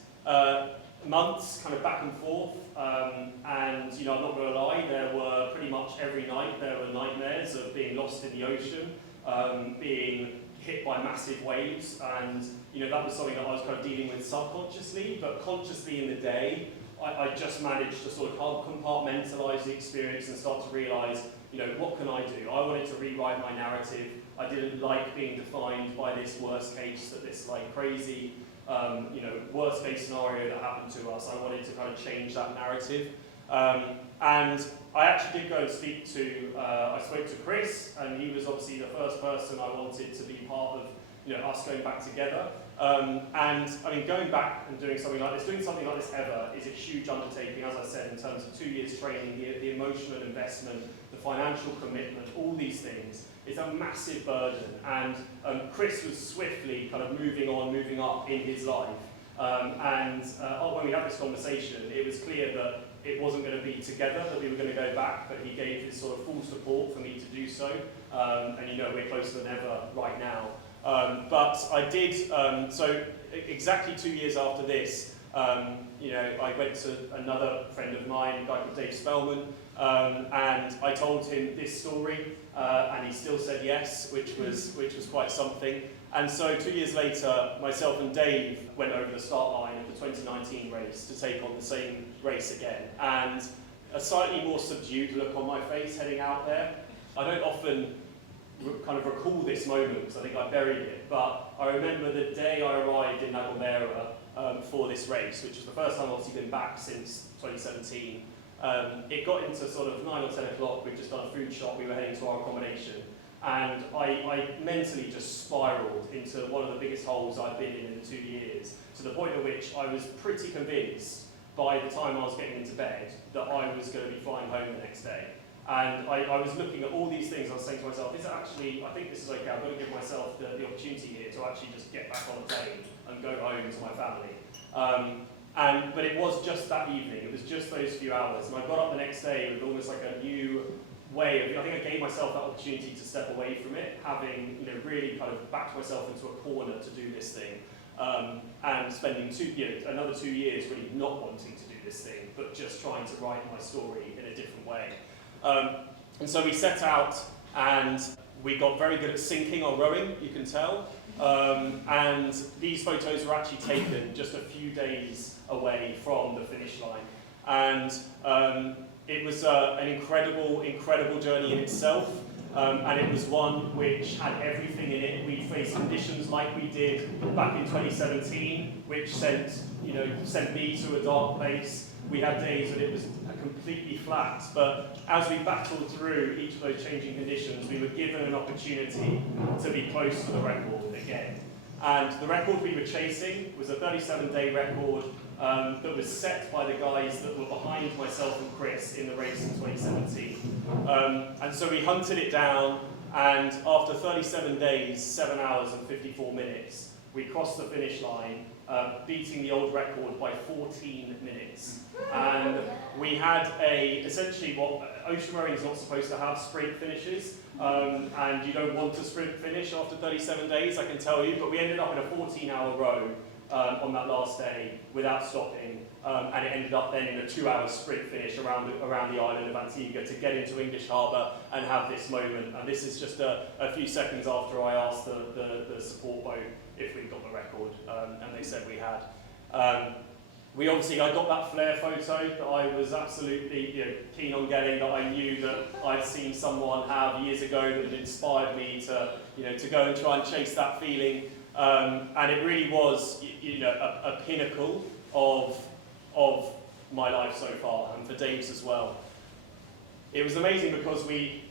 months kind of back and forth, and I'm not going to lie, there were pretty much every night there were nightmares of being lost in the ocean, being hit by massive waves, and that was something that I was kind of dealing with subconsciously, but consciously in the day, I just managed to sort of compartmentalize the experience and start to realize, what can I do? I wanted to rewrite my narrative. I didn't like being defined by this worst case, this like crazy, worst case scenario that happened to us. I wanted to kind of change that narrative. And I actually did go and speak to, I spoke to Chris, and he was obviously the first person I wanted to be part of, us going back together. And I mean, going back and doing something like this ever is a huge undertaking, as I said, in terms of 2 years training, the emotional investment, the financial commitment, all these things. It's a massive burden. And Chris was swiftly kind of moving up in his life. When we had this conversation, it was clear that it wasn't going to be together, that we were going to go back, but he gave his sort of full support for me to do so. And we're closer than ever right now. But I did, so exactly 2 years after this, I went to another friend of mine, a guy called Dave Spellman, and I told him this story, and he still said yes, which was quite something. And so 2 years later, myself and Dave went over the start line of the 2019 race to take on the same race again. And a slightly more subdued look on my face heading out there. I don't often kind of recall this moment because I think I buried it, but I remember the day I arrived in La Gomera for this race, which was the first time I've obviously been back since 2017. It got into sort of 9 or 10 o'clock, we'd just done a food shop, we were heading to our accommodation, and I mentally just spiraled into one of the biggest holes I've been in 2 years, to the point at which I was pretty convinced by the time I was getting into bed that I was going to be flying home the next day. And I was looking at all these things, I was saying to myself, I think this is okay, I've got to give myself the opportunity here to actually just get back on a plane and go home to my family. But it was just that evening, it was just those few hours, and I got up the next day with almost like a new way of, I think I gave myself that opportunity to step away from it, having really kind of backed myself into a corner to do this thing, and spending another 2 years really not wanting to do this thing, but just trying to write my story in a different way. And so we set out, and we got very good at syncing our rowing, you can tell. And these photos were actually taken just a few days away from the finish line. And it was an incredible journey in itself. And it was one which had everything in it. We faced conditions like we did back in 2017, which sent me to a dark place. we had days when it was completely flat. But as we battled through each of those changing conditions, we were given an opportunity to be close to the record again. And the record we were chasing was a 37-day record that was set by the guys that were behind myself and Chris in the race in 2017. And so we hunted it down, and after 37 days, 7 hours and 54 minutes, we crossed the finish line, beating the old record by 14 minutes. And we had essentially what ocean rowing is not supposed to have, sprint finishes. And you don't want a sprint finish after 37 days, I can tell you, but we ended up in a 14-hour row on that last day without stopping, and it ended up then in a 2-hour sprint finish around the island of Antigua to get into English Harbour and have this moment. And this is just a few seconds after I asked the support boat if we'd got the record, and they said we had. I got that flare photo that I was absolutely keen on getting, that I knew that I'd seen someone have years ago that had inspired me to go and try and chase that feeling. And it really was a pinnacle of my life so far, and for Dave's as well. It was amazing because in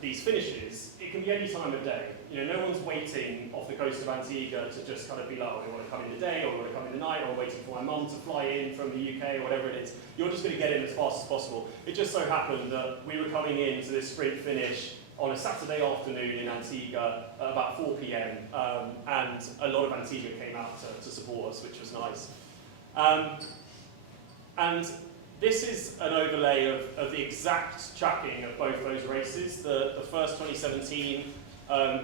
these finishes, it can be any time of day. No one's waiting off the coast of Antigua to just kind of be like, oh, we want to come in the day, or we want to come in the night, or waiting for my mum to fly in from the UK, or whatever it is. You're just going to get in as fast as possible. It just so happened that we were coming into this sprint finish on a Saturday afternoon in Antigua at about 4 p.m. And a lot of Antigua came out to support us, which was nice. And this is an overlay of the exact tracking of both those races. The first 2017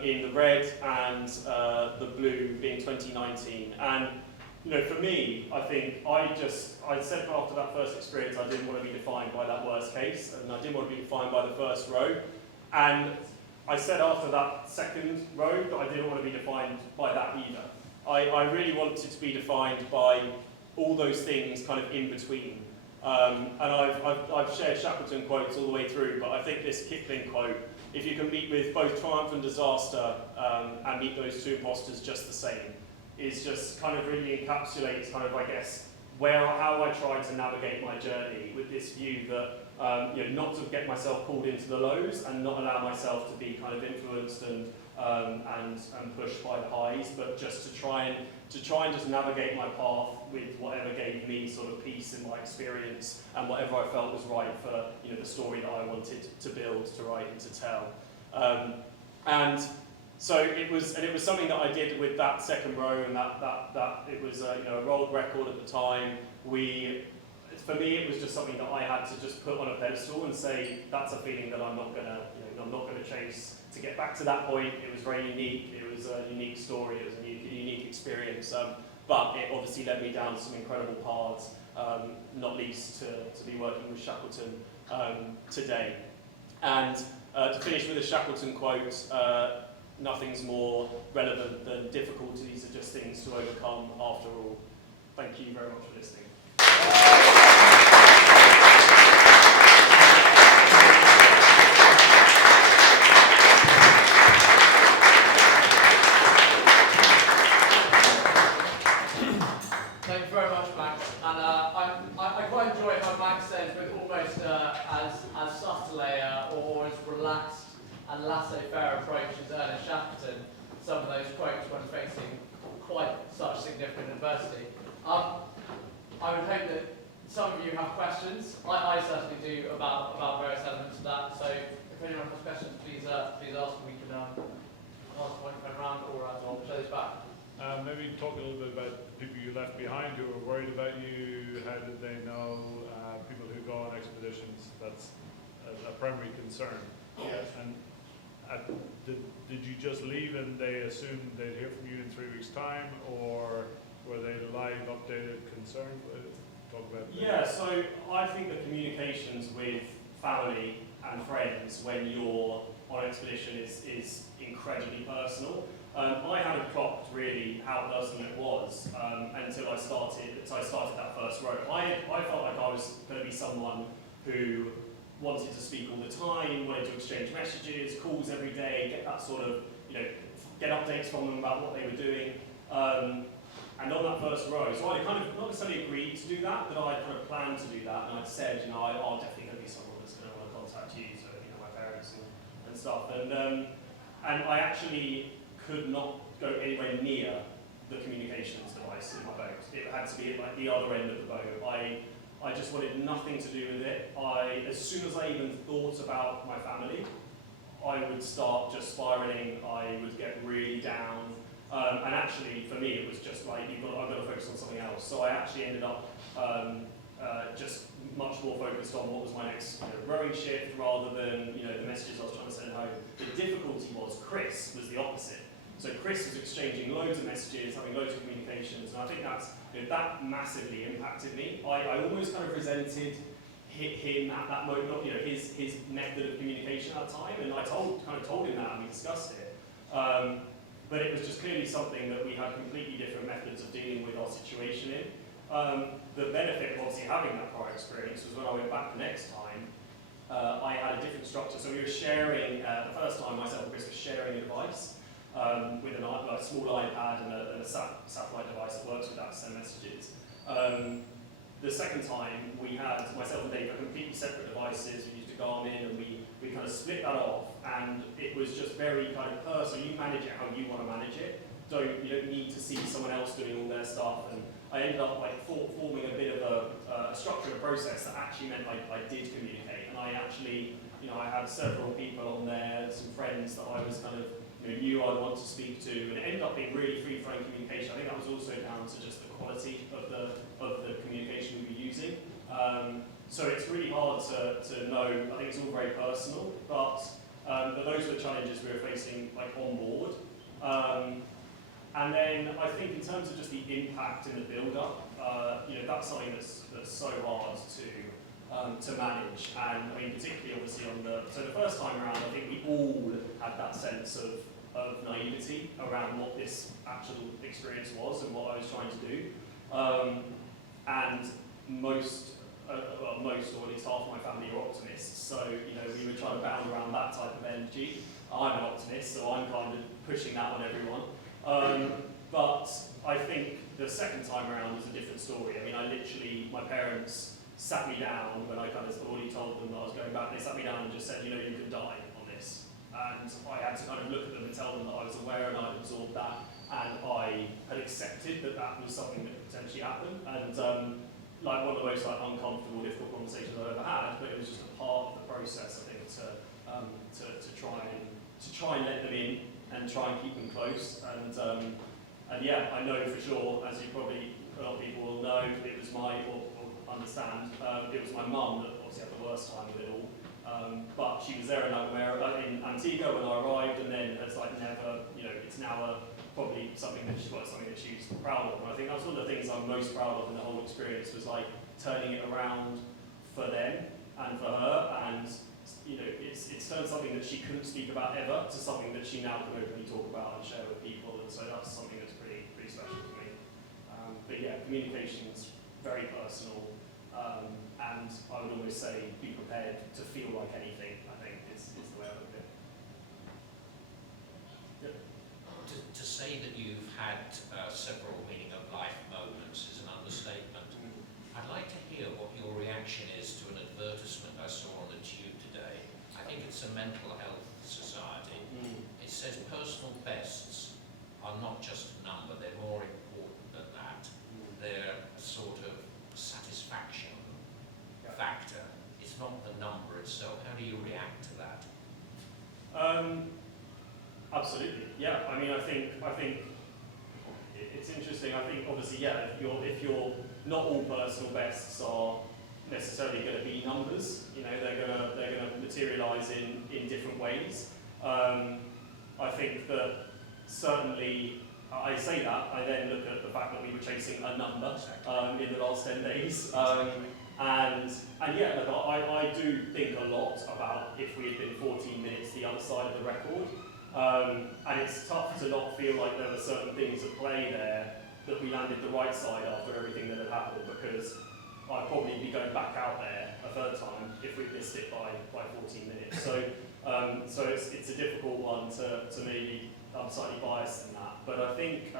in the red, and the blue being 2019. And for me, I think I said after that first experience, I didn't want to be defined by that worst case, and I didn't want to be defined by the first row. And I said after that second row that I didn't want to be defined by that either. I really wanted to be defined by all those things kind of in between. And I've shared Shackleton quotes all the way through, but I think this Kipling quote, if you can meet with both triumph and disaster and meet those two imposters just the same, is just kind of really encapsulates kind of, I guess, how I tried to navigate my journey with this view that not to get myself pulled into the lows and not allow myself to be kind of influenced and pushed by the highs, but just to try and just navigate my path with whatever gave me sort of peace in my experience and whatever I felt was right for the story that I wanted to build, to write, and to tell. And so it was something that I did with that second row, and that it was a world record at the time. For me, it was just something that I had to just put on a pedestal and say, that's a feeling that I'm not gonna chase to get back to that point. It was very unique. It was a unique story. It was a unique experience. But it obviously led me down some incredible paths, not least to be working with Shackleton today. And to finish with a Shackleton quote, nothing's more relevant than difficulties are just things to overcome after all. Thank you very much for listening. Thank you very much, Max. And I quite enjoy how Max says, with almost as subtle or as relaxed and laissez-faire approach as Ernest Shackleton, some of those quotes when facing quite such significant adversity. I would hope that some of you have questions. I certainly do about various elements of that. So if anyone has questions, please ask. We can ask one friend around, or I'll show this back. Maybe talk a little bit about the people you left behind who were worried about you. How did they know? People who go on expeditions, that's a primary concern. Yes. And did you just leave and they assumed they'd hear from you in 3 weeks' time, or were they live, updated, concerned? Talk about that. Yeah, so I think the communications with family and friends when you're on expedition is incredibly personal. I hadn't clocked really how personal it was until I started that first row. I felt like I was going to be someone who wanted to speak all the time, wanted to exchange messages, calls every day, get that sort of, get updates from them about what they were doing. And on that first row, so I kind of not necessarily agreed to do that, but I kind of planned to do that, and I'd said, you know, I'm definitely going to be someone that's going to want to contact you, so, you know, my parents and stuff. And I actually could not go anywhere near the communications device in my boat. It had to be at like the other end of the boat. I just wanted nothing to do with it. As soon as I even thought about my family, I would start just spiraling. I would get really down. And actually, for me, it was just like, I've got to focus on something else. So I actually ended up just much more focused on what was my next rowing shift rather than the messages I was trying to send home. The difficulty was Chris was the opposite. So Chris was exchanging loads of messages, having loads of communications, and I think that massively impacted me. I almost kind of resented him at that moment, his method of communication at that time, and I told him that, and we discussed it. But it was just clearly something that we had completely different methods of dealing with our situation in. The benefit of obviously having that prior experience was when I went back the next time, I had a different structure. So we were sharing, the first time myself and Chris were sharing a device with a small iPad and a satellite device that works with that to send messages. The second time we had, myself and Dave, completely separate devices. We used a Garmin and we kind of split that off, and it was just very kind of personal. You manage it how you want to manage it. You don't need to see someone else doing all their stuff. And I ended up like forming a bit of a structure and a process that actually meant I did communicate. And I actually, I had several people on there, some friends that I was kind of knew I'd want to speak to, and it ended up being really free-flowing communication. I think that was also down to just the quality of the communication we were using. So it's really hard to know. I think it's all very personal, but those were the challenges we were facing on board. And then I think in terms of just the impact in the build-up, that's something that's so hard to manage. And I mean, particularly obviously so the first time around, I think we all had that sense of naivety around what this actual experience was and what I was trying to do. And most, or at least half of my family are optimists, so we were trying to bound around that type of energy. I'm an optimist, so I'm kind of pushing that on everyone. But I think the second time around was a different story. I mean, my parents sat me down when I kind of already told them that I was going back. They sat me down and just said, you could die on this. And I had to kind of look at them and tell them that I was aware and I'd absorbed that, and I had accepted that was something that could potentially happen. And one of the most uncomfortable, difficult conversations I've ever had, but it was just a part of the process, I think, to try and let them in and try and keep them close. And yeah, I know for sure, as you probably a lot of people will know, it was understand, it was my mum that obviously had the worst time with it all. But she was there in Antigua when I arrived, and then it's never, it's now probably something that she's proud of. And I think that's one of the things I'm most proud of in the whole experience, was turning it around for them and for her, and it's turned something that she couldn't speak about ever to something that she now can openly talk about and share with people, and so that's something that's pretty special for me. But yeah, communication's very personal, and I would always say be prepared to feel like anything, I think, is the way I look at it. Yeah. To say that you've had several meaning of life moments is an understatement. I'd like to hear what your reaction is to an advertisement I saw on the tube today. I think it's a mental health society. It says personal bests are not just a number, they're more important than that. They're a sort of satisfaction factor. It's not the number itself. How do you react to that? Absolutely, yeah. I mean, I think it's interesting. I think obviously, yeah. If you're not all personal bests are necessarily going to be numbers. They're going to materialise in different ways. I think that certainly. I say that, I then look at the fact that we were chasing a number in the last 10 days. And yeah, look, I do think a lot about if we had been 14 minutes the other side of the record. And it's tough to not feel like there were certain things at play there that we landed the right side after everything that had happened, because I'd probably be going back out there a third time if we'd missed it by 14 minutes. So it's a difficult one to maybe, I'm slightly biased in that. But I think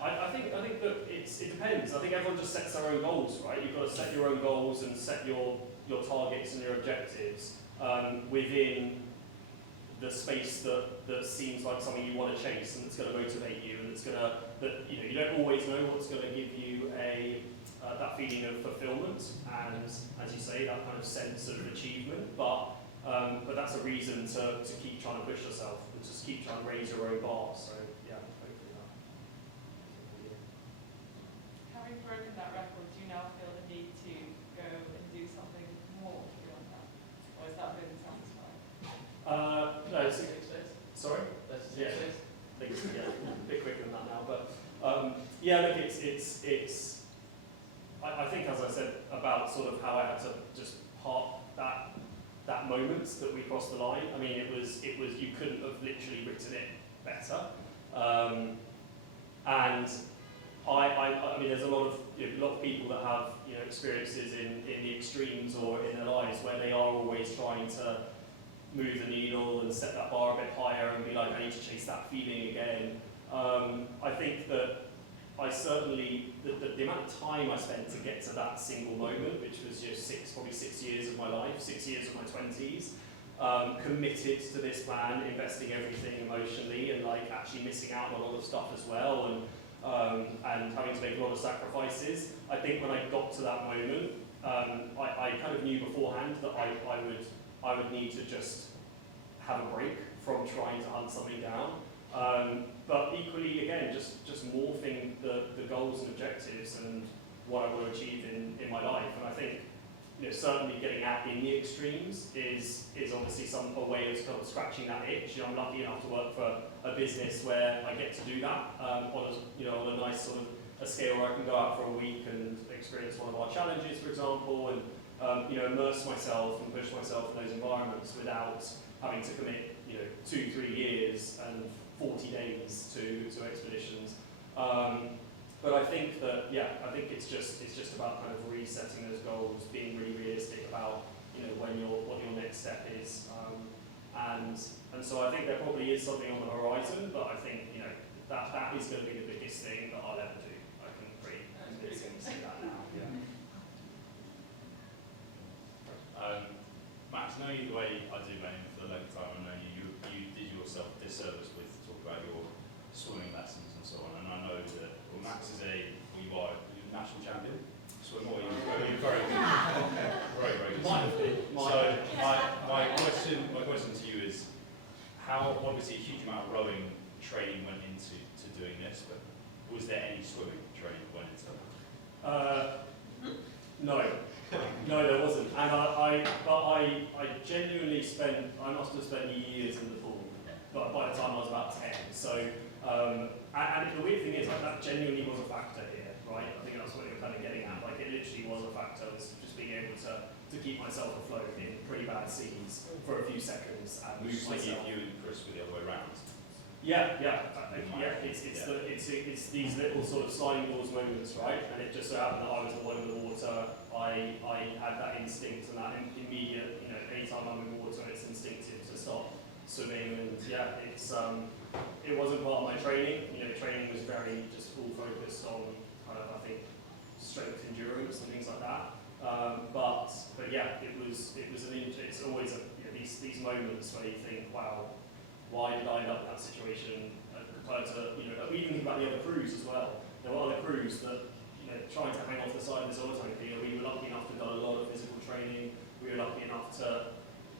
I think that it depends. I think everyone just sets their own goals, right? You've got to set your own goals and set your targets and your objectives within the space that seems like something you want to chase and that's going to motivate you and you don't always know what's going to give you that feeling of fulfillment and, as you say, that kind of sense of achievement. But that's a reason to keep trying to push yourself, to just keep trying to raise your own bar. So yeah, hopefully that. Having broken that record, do you now feel the need to go and do something more beyond that? Or is that really satisfying? No, sorry? Yeah. A bit quicker than that now, but yeah, look, it's. I think, as I said, about sort of how I had to just park that moment that we crossed the line. I mean, it was you couldn't have literally written it better, and I mean, there's a lot of people that have experiences in the extremes or in their lives where they are always trying to move the needle and set that bar a bit higher and be like, I need to chase that feeling again. I think that I certainly, the amount of time I spent to get to that single moment, which was probably 6 years of my life, 6 years of my 20s, committed to this plan, investing everything emotionally and like actually missing out on a lot of stuff as well and having to make a lot of sacrifices. I think when I got to that moment, I kind of knew beforehand that I would need to just have a break from trying to hunt something down. But equally, again, just morphing the goals and objectives and what I want to achieve in my life. And I think certainly getting out in the extremes is obviously a way of kind of scratching that itch. I'm lucky enough to work for a business where I get to do that on a nice sort of a scale where I can go out for a week and experience one of our challenges, for example, and immerse myself and push myself in those environments without having to commit 2-3 years and 40 days to expeditions. But I think that I think it's just about kind of resetting those goals, being really realistic about what your next step is, and so I think there probably is something on the horizon, but I think that is going to be the biggest thing that I'll ever do. I can pretty convincingly see that now. Yeah. Max, knowing you the way I do, man, for the length time I know you did yourself a disservice with talk about your swimming lessons and so on. And I know that Max is you're a national champion swimmer. You're very good. Very, very good. Might have been. So my question to you is, how obviously a huge amount of rowing training went into doing this, but was there any swimming training that went into it? No, there wasn't. And I genuinely I must have spent years in the pool, but by the time I was about 10. So, and the weird thing is, that genuinely was a factor here, right? I think that's what you're kind of getting at. Like, it literally was a factor, was just being able to keep myself afloat in pretty bad seas for a few seconds and move myself. You and Chris were the other way around. Yeah. It's these little sort of sliding doors moments, right? And it just so happened that I was the one in the water. I had that instinct and that immediate, anytime I'm in water, it's instinctive to stop swimming. And it wasn't part of my training. Training was very just all focused on kind of, I think, strength, endurance, and things like that. But yeah, it's always these moments where you think, wow, why did I end up in that situation? Compared to, we even think about the other crews as well. There were other crews that, trying to hang off the side of this oil tanker, we were lucky enough to have done a lot of physical training. We were lucky enough to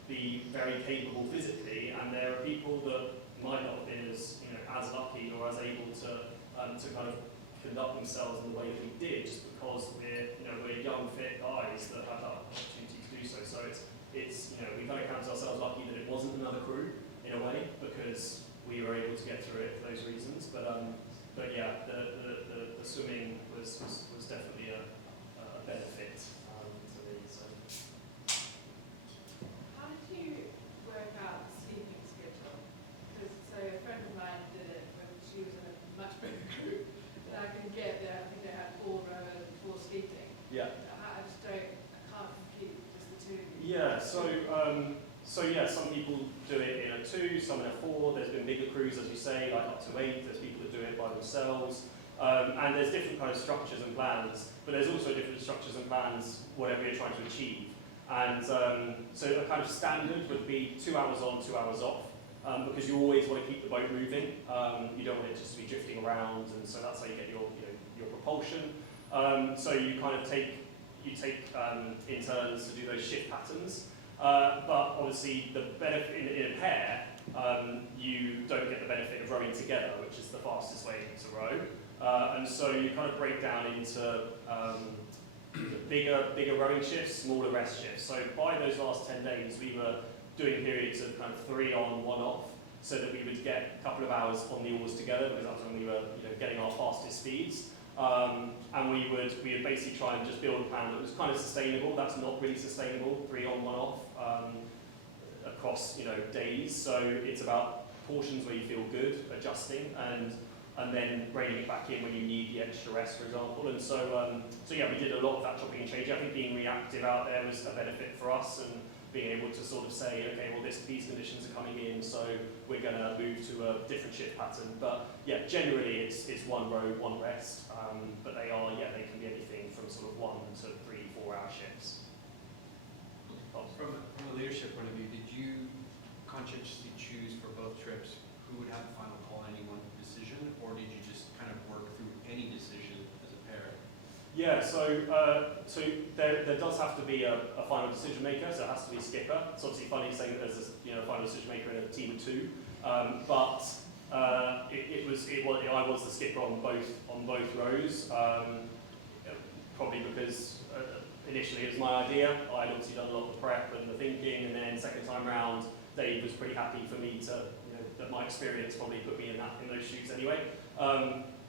be very capable physically, and there are people that might not have been as lucky or as able to kind of conduct themselves in the way that we did, just because we're young, fit guys that have that opportunity to do so. So it's we kind of count ourselves lucky that it wasn't another crew in a way, because we were able to get through it for those reasons. But yeah, the swimming was definitely a benefit to me. So. How did you work out the sleeping schedule? So a friend of mine did it when she was in a much bigger group. And I can get there. I think they had 4 rowers and 4 sleeping. Yeah. I can't compute just the 2 of you. Yeah. So yeah, some people do it in a 2, some in a 4. There's been bigger crews, as you say, like up to 8. There's people that do it by themselves. And there's different kind of structures and plans, but there's also different structures and plans whatever you're trying to achieve. And so a kind of standard would be 2 hours on, 2 hours off, because you always want to keep the boat moving. You don't want it just to be drifting around, and so that's how you get your propulsion. So you kind of take in turns to do those shift patterns. But obviously the benefit in a pair, you don't get the benefit of rowing together, which is the fastest way to row. And so you kind of break down into bigger rowing shifts, smaller rest shifts. So by those last 10 days, we were doing periods of kind of 3 on, 1 off, so that we would get a couple of hours on the oars together, because that's when we were getting our fastest speeds. And we would basically try and just build a plan that was kind of sustainable. That's not really sustainable, 3 on, 1 off, across days. So it's about portions where you feel good, adjusting, and then reining it back in when you need the extra rest, for example. And so yeah, we did a lot of that chopping and changing. I think being reactive out there was a benefit for us, and being able to sort of say, okay, well, these conditions are coming in, so we're going to move to a different shift pattern. But yeah, generally it's 1 row, 1 rest. But they can be anything from sort of 1 to 3, 4 hour shifts. From a leadership point of view, did you conscientiously choose for both trips who would have the final call on any one decision, or did you just kind of work through any decision as a pair? Yeah, so there does have to be a final decision maker, so it has to be a skipper. It's obviously funny saying that there's a final decision maker in a team of 2, but I was the skipper on both rows, probably because initially it was my idea. I'd obviously done a lot of the prep and the thinking, and then second time round, Dave was pretty happy for me to, that my experience probably put me in those shoes anyway.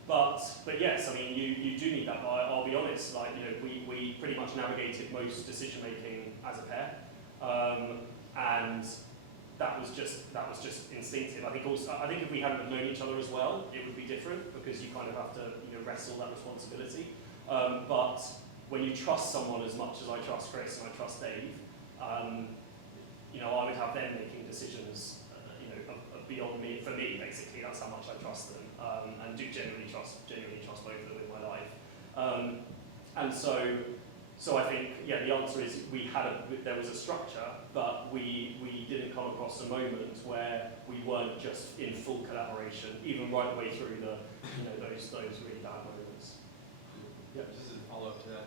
But yes, I mean, you do need that. I'll be honest, we pretty much navigated most decision making as a pair, and that was just instinctive. I think if we hadn't known each other as well, it would be different, because you kind of have to wrestle that responsibility. But when you trust someone as much as I trust Chris and I trust Dave, I would have them making decisions, beyond me. For me, basically, that's how much I trust them, and do genuinely trust both of them in my life. And so I think, yeah, the answer is there was a structure, but we didn't come across a moment where we weren't just in full collaboration, even right the way through those really bad moments. Yeah. Just as a follow-up to that,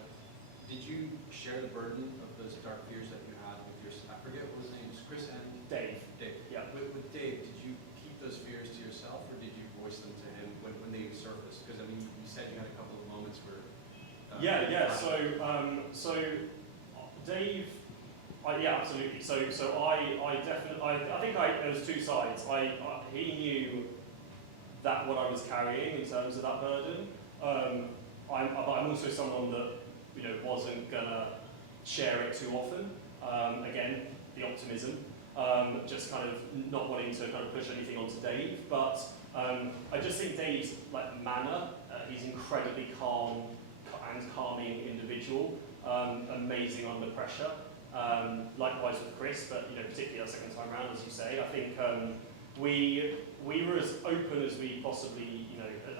did you share the burden of those dark fears that you had with your, I forget what his name was, Chris and Dave. Yeah. With Dave, did you keep those fears to yourself, or did you voice them to him when they surfaced? Because I mean, you said you had a couple of moments where. So Dave, yeah, absolutely. So I think there was 2 sides. He knew that what I was carrying in terms of that burden. I'm also someone that wasn't gonna share it too often. Again, the optimism. Just kind of not wanting to kind of push anything onto Dave, but I just think Dave's manner, he's incredibly calm and calming individual, amazing under pressure. Likewise with Chris, but particularly our second time round, as you say, I think we were as open as we possibly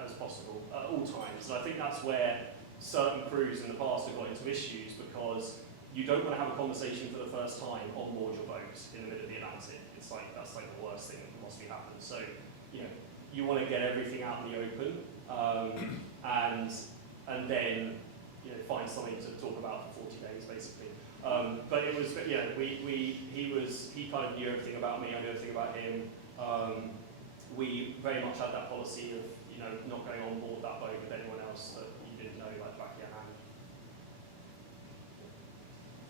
as possible at all times. And I think that's where certain crews in the past have got into issues, because you don't want to have a conversation for the first time on board your boat in the middle of the Atlantic. That's like the worst thing that can possibly happen. So, you want to get everything out in the open, and then find something to talk about for 40 days, basically. But it was, he kind of knew everything about me. I knew everything about him. We very much had that policy of not going on board that boat with anyone else that you didn't know back of your hand.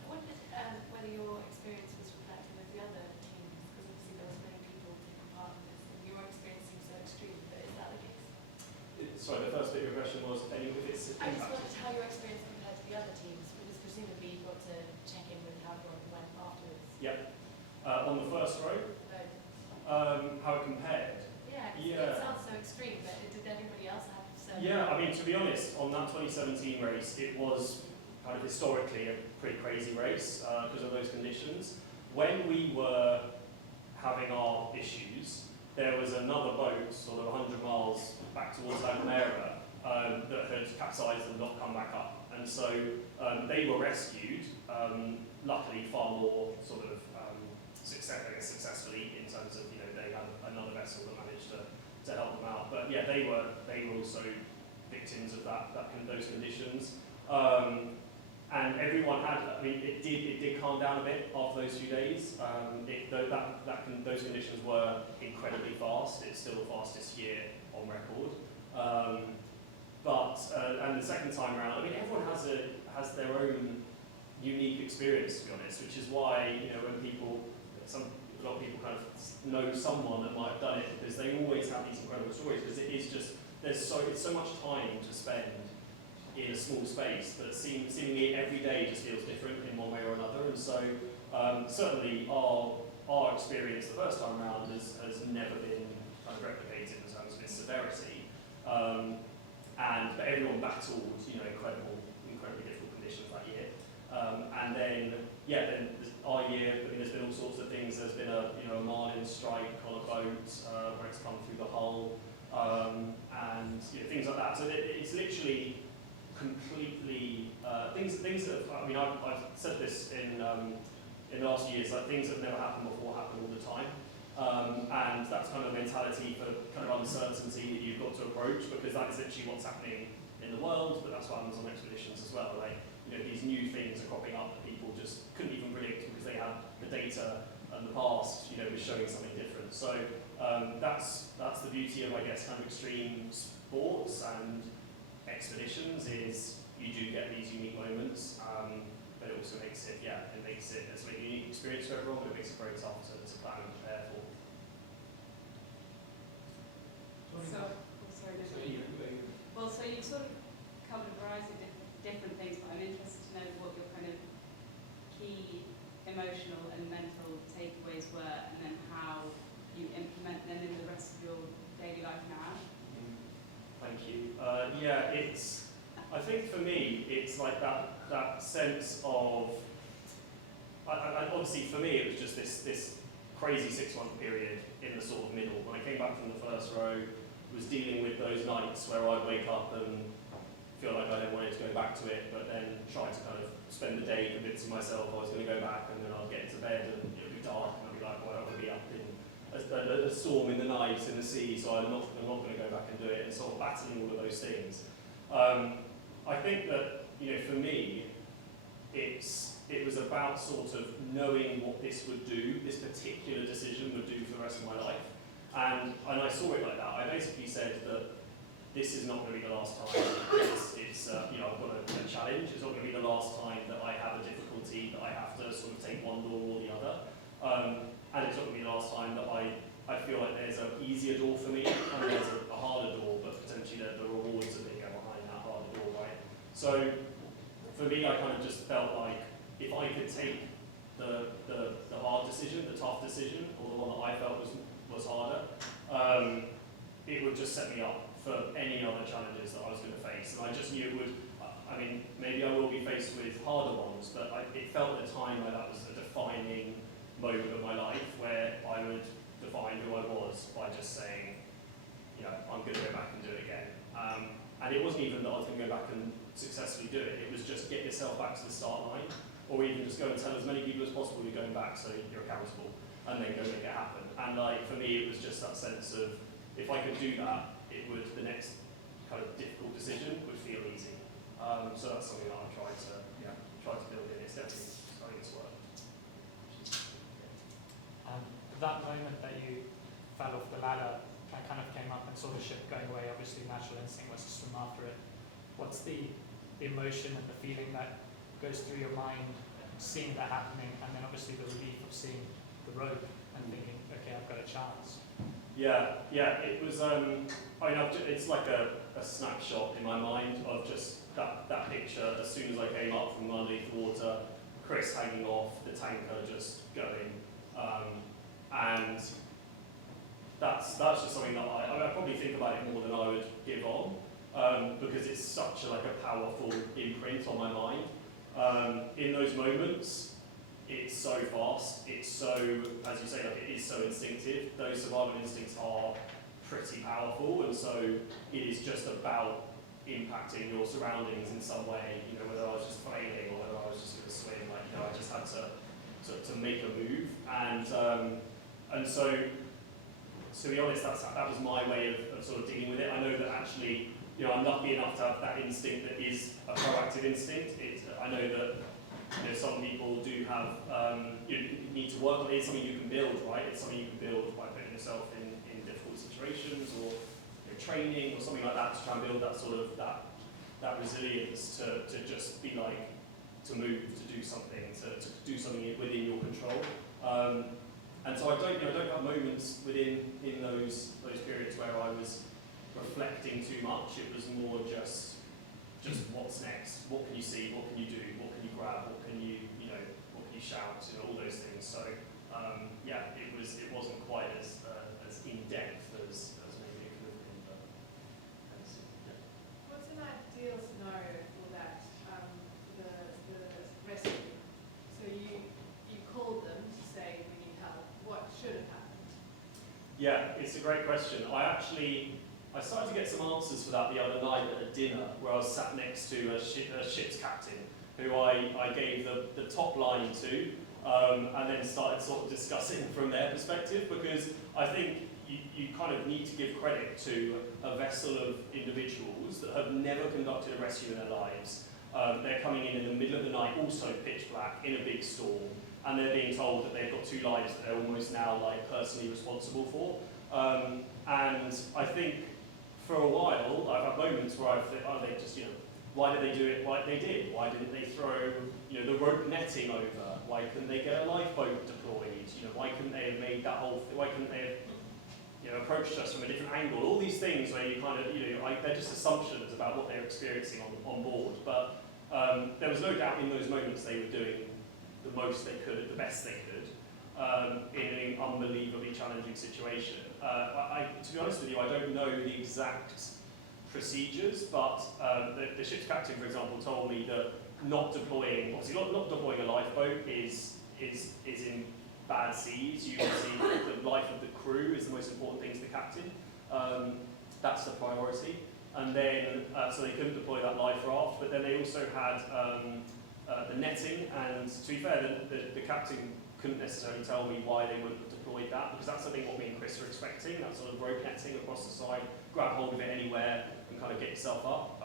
I wondered whether your experience was reflective of the other teams, because obviously there was many people taking part in this, and your experience seems so extreme, but is that the case? Sorry, the first bit of your question was, I just wondered how your experience compared to the other teams, because presumably you got to check in with how everyone went afterwards. Yep. On the first row, how it compared. It sounds so extreme, but did anybody else have certain? Yeah, I mean, to be honest, on that 2017 race, it was kind of historically a pretty crazy race because of those conditions. When we were having our issues, there was another boat, sort of 100 miles back towards La Gomera, that had capsized and not come back up. And so they were rescued, luckily far more sort of successfully in terms of, they had another vessel that managed to help them out. But yeah, they were also victims of those conditions. And everyone had, it did calm down a bit after those few days. Those conditions were incredibly fast. It's still the fastest year on record. And the second time around, everyone has their own unique experience, to be honest, which is why, when a lot of people kind of know someone that might have done it, because they always have these incredible stories, because it's so much time to spend in a small space that seemingly every day just feels different in one way or another. And so certainly our experience the first time around has never been kind of replicated in terms of its severity. But everyone battled, incredibly difficult conditions that year. And then our year, there's been all sorts of things. There's been a marine strike on a boat where it's come through the hull, and things like that. So it's literally completely things that I've said this in the last years, like things that have never happened before happen all the time. And that's kind of a mentality for kind of uncertainty that you've got to approach, because that's literally what's happening in the world, but that's what happens on expeditions as well. Like, these new things are cropping up that people just couldn't even predict because they had the data and the past, was showing something different. So that's the beauty of, I guess, kind of extreme sports and expeditions, is you do get these unique moments, but it also makes it's a unique experience for everyone, but it makes it very tough to plan and prepare for. So you sort of covered a variety of different things, but I'm interested to know what your kind of key emotional and mental takeaways were, and then how you implement them in the rest of your daily life now. Thank you. I think for me, it's like that sense of, obviously for me, it was just this crazy 6-month period in the sort of middle. When I came back from the first row, was dealing with those nights where I'd wake up and feel like I don't want to go back to it, but then try to kind of spend the day convincing myself I was going to go back, and then I'd get into bed and it would be dark, and I'd be like, well, I'm going to be up in a storm in the night in the sea, so I'm not going to go back and do it, and sort of battling all of those things. I think that, for me, it was about sort of knowing what this particular decision would do for the rest of my life. And I saw it like that. I basically said that this is not going to be the last time I've got a challenge. It's not going to be the last time that I have a difficulty, that I have to sort of take one door or the other. And it's not going to be the last time that I feel like there's an easier door for me, and there's a harder door, but potentially the rewards that they go behind that harder door, right? So for me, I kind of just felt like if I could take the hard decision, the tough decision, or the one that I felt was harder, it would just set me up for any other challenges that I was going to face. And I just knew it would, maybe I will be faced with harder ones, but it felt at the time like that was a defining moment of my life where I would define who I was by just saying, I'm going to go back and do it again. And it wasn't even that I was going to go back and successfully do it. It was just get yourself back to the start line, or even just go and tell as many people as possible you're going back so you're accountable, and then go make it happen. And for me, it was just that sense of, if I could do that, the next kind of difficult decision would feel easy. So that's something that I've tried to build in. It's definitely, I think it's worked. That moment that you fell off the ladder, that kind of came up and saw the ship going away. Obviously, natural instinct was to swim after it. What's the emotion and the feeling that goes through your mind seeing that happening, and then obviously the relief of seeing the rope and thinking, okay, I've got a chance? Yeah, it was, it's like a snapshot in my mind of just that picture as soon as I came up from underneath the water, Chris hanging off, the tanker just going, and that's just something that I probably think about it more than I would give on, because it's such a powerful imprint on my mind. In those moments, it's so fast, it's so, as you say, it is so instinctive. Those survival instincts are pretty powerful, and so it is just about impacting your surroundings in some way, you know, whether I was just flailing or whether I was just going to swim, like, you know, I just had to make a move, and so to be honest, that was my way of sort of dealing with it. I know that actually, you know, I'm lucky enough to have that instinct that is a proactive instinct. I know that, you know, some people do have, you need to work on it. It's something you can build, right? It's something you can build by putting yourself in difficult situations or, you know, training or something like that to try and build that sort of, that resilience to just be like, to move, to do something within your control. And so I don't have moments in those periods where I was reflecting too much. It was more just what's next, what can you see, what can you do, what can you grab, what can you shout, you know, all those things. So yeah, it wasn't quite as in depth as maybe it could have been. But yeah. What's an ideal scenario for that, the rescue? So you called them to say we need help. What should have happened? Yeah, it's a great question. I started to get some answers for that the other night at a dinner where I was sat next to a ship's captain who I gave the top line to, and then started sort of discussing from their perspective, because I think you kind of need to give credit to a vessel of individuals that have never conducted a rescue in their lives. They're coming in the middle of the night, also pitch black, in a big storm, and they're being told that they've got 2 lives that they're almost now like personally responsible for. And I think for a while, I've had moments where I've thought, oh, they just, you know, why did they do it like they did? Why didn't they throw, you know, the rope netting over? Why couldn't they get a lifeboat deployed? You know, why couldn't they have made that whole thing? Why couldn't they have, you know, approached us from a different angle? All these things where you kind of, you know, they're just assumptions about what they're experiencing on board. But there was no doubt in those moments they were doing the most they could, the best they could, in an unbelievably challenging situation. To be honest with you, I don't know the exact procedures, but the ship's captain, for example, told me that not deploying a lifeboat is in bad seas. You see the life of the crew is the most important thing to the captain. That's the priority. And then, so they couldn't deploy that life raft, but then they also had the netting, and to be fair, the captain couldn't necessarily tell me why they wouldn't have deployed that, because that's something what me and Chris are expecting, that sort of rope netting across the side, grab hold of it anywhere and kind of get yourself up.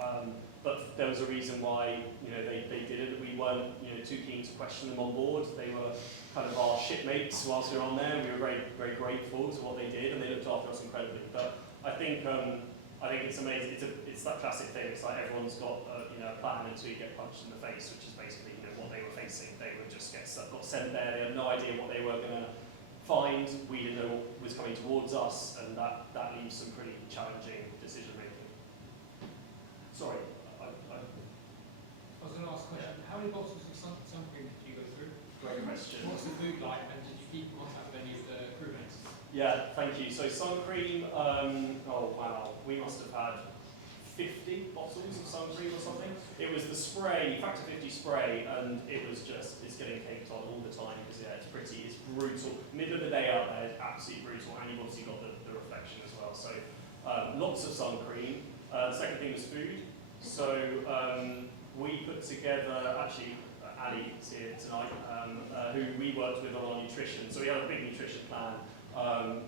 But there was a reason why, you know, they did it. We weren't, you know, too keen to question them on board. They were kind of our shipmates whilst we were on there. We were very, very grateful to what they did, and they looked after us incredibly. But I think it's amazing. It's that classic thing. It's like everyone's got you know, a plan until you get punched in the face, which is basically, you know, what they were facing. They were just got sent there. They had no idea what they were going to find. We didn't know what was coming towards us, and that leaves some pretty challenging decision making. Sorry. I was going to ask a question. How many bottles of sunscreen did you go through? Great question. What's the food like, and did you keep in contact with any of the crewmates? Yeah, thank you. So sun cream, oh wow, we must have had 50 bottles of sun cream or something. It was the spray, Factor 50 spray, and it's getting caked on all the time, because yeah, it's brutal. Middle of the day out there is absolutely brutal, and you've obviously got the reflection as well. So lots of sun cream. The second thing was food. So we put together, actually, Ali is here tonight, who we worked with on our nutrition. So we had a big nutrition plan.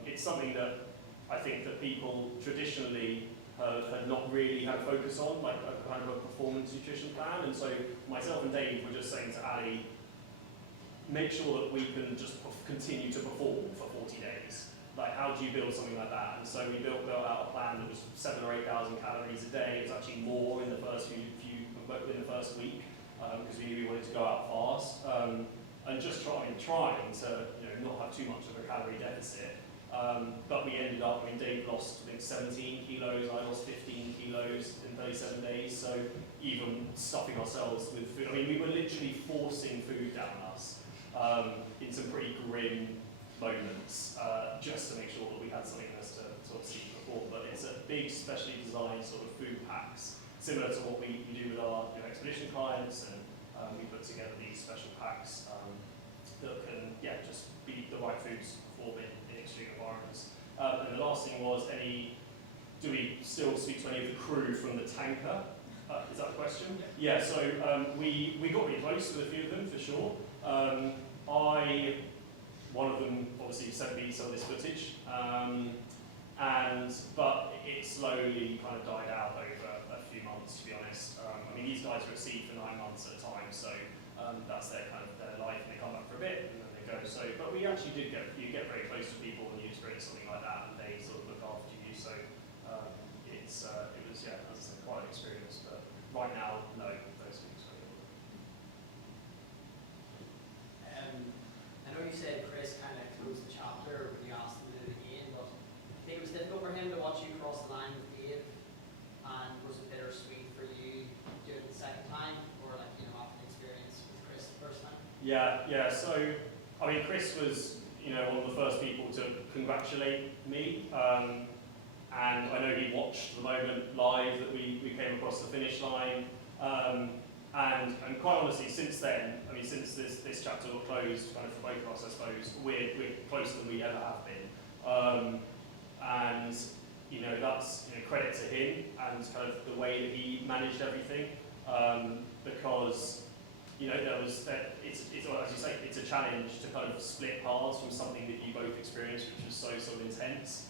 It's something that I think that people traditionally had not really had a focus on, like a kind of a performance nutrition plan. And so myself and Dave were just saying to Ali, make sure that we can just continue to perform for 40 days. Like, how do you build something like that? And so we built out a plan that was 7,000 or 8,000 calories a day. It was actually more in the first in the first week, because we knew we wanted to go out fast, and just trying to, you know, not have too much of a calorie deficit. But we ended up, I mean, Dave lost, I think, 17 kilos, I lost 15 kilos in 37 days, so even stuffing ourselves with food, I mean, we were literally forcing food down us in some pretty grim moments, just to make sure that we had something in us to obviously perform. But it's a big, specially designed sort of food packs, similar to what we do with our, you know, expedition clients, and we put together these special packs that can, yeah, just be the right foods for perform in extreme environments. And the last thing was any do we still speak to any of the crew from the tanker? Is that the question? Yeah, so we got really close with a few of them, for sure. One of them obviously sent me some of this footage, but it slowly kind of died out over a few months, to be honest. I mean, these guys are at sea for 9 months at a time, so that's their kind of their life, and they come back for a bit, and then they go. So, but we actually did you get very close to people, and you experience something like that, and they sort of look after you. So it was, yeah, as I said, quite an experience. But right now, no, don't speak to anyone. I know you said Chris kind of closed the chapter when you asked him to do it again, but I think it was difficult for him to watch you cross the line with Dave, and was it bittersweet for you doing it the second time, or like, you know, after the experience with Chris the first time? Yeah. So, I mean, Chris was, you know, one of the first people to congratulate me, and I know he watched the moment live that we came across the finish line, and quite honestly, since then, I mean, since this chapter got closed, kind of for both of us, I suppose, we're closer than we ever have been, and you know, that's, you know, credit to him and kind of the way that he managed everything, because, you know, it's as you say, it's a challenge to kind of split paths from something that you both experienced, which was so sort of intense.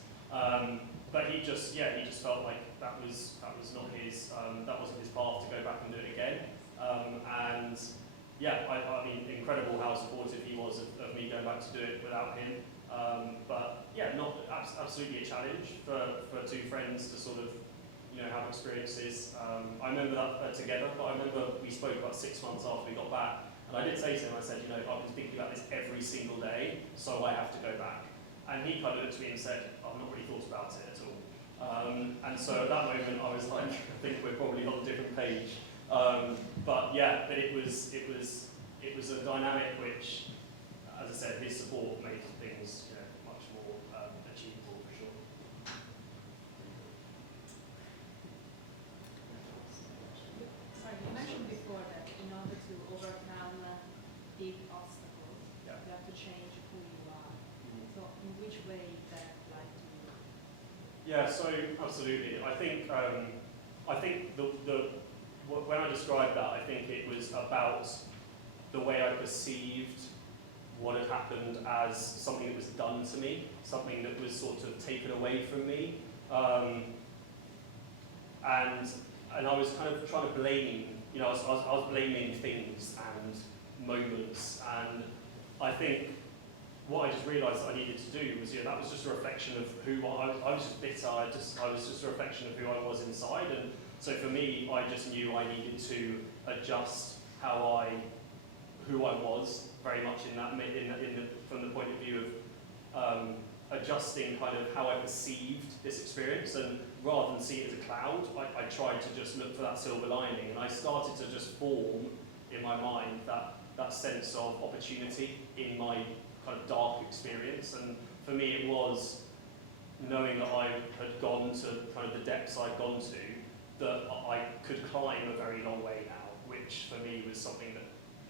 But he just felt like that was not his, that wasn't his path to go back and do it again. And yeah, I mean, incredible how supportive he was of me going back to do it without him. But yeah, absolutely a challenge for two friends to sort of, you know, have experiences. I remember that together, but I remember we spoke about 6 months after we got back, and I did say to him, I said, you know, I've been thinking about this every single day, so I have to go back. And he kind of looked at me and said, I've not really thought about it at all. And so at that moment, I was like, I think we're probably on a different page. But yeah, but it was a dynamic which, as I said, his support made things, you know, much more achievable for sure. Sorry, you mentioned before that in order to overcome big obstacles, Yeah. you have to change who you are. So in which way that applied to you? Yeah, so absolutely. I think when I described that, I think it was about the way I perceived what had happened as something that was done to me, something that was sort of taken away from me, and I was kind of trying to blame, you know, I was blaming things and moments, and I think what I just realised I needed to do was, you know, that was just a reflection of who I was just bitter. I was just a reflection of who I was inside, and so for me, I just knew I needed to adjust who I was very much from the point of view of adjusting kind of how I perceived this experience, and rather than see it as a cloud, I tried to just look for that silver lining, and I started to just form in my mind that sense of opportunity in my kind of dark experience. And for me, it was knowing that I had gone to kind of the depths I'd gone to, that I could climb a very long way now, which for me was something that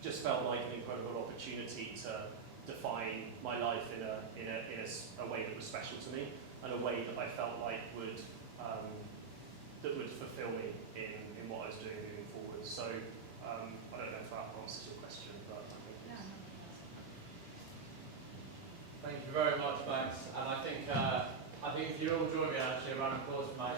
just felt like an incredible opportunity to define my life in a way that was special to me, and a way that I felt like would fulfill me in what I was doing moving forward. So I don't know if that answers your question, but I think Yeah, it's... Thank you very much, Max. And I think if you all join me, actually, a round of applause for Max.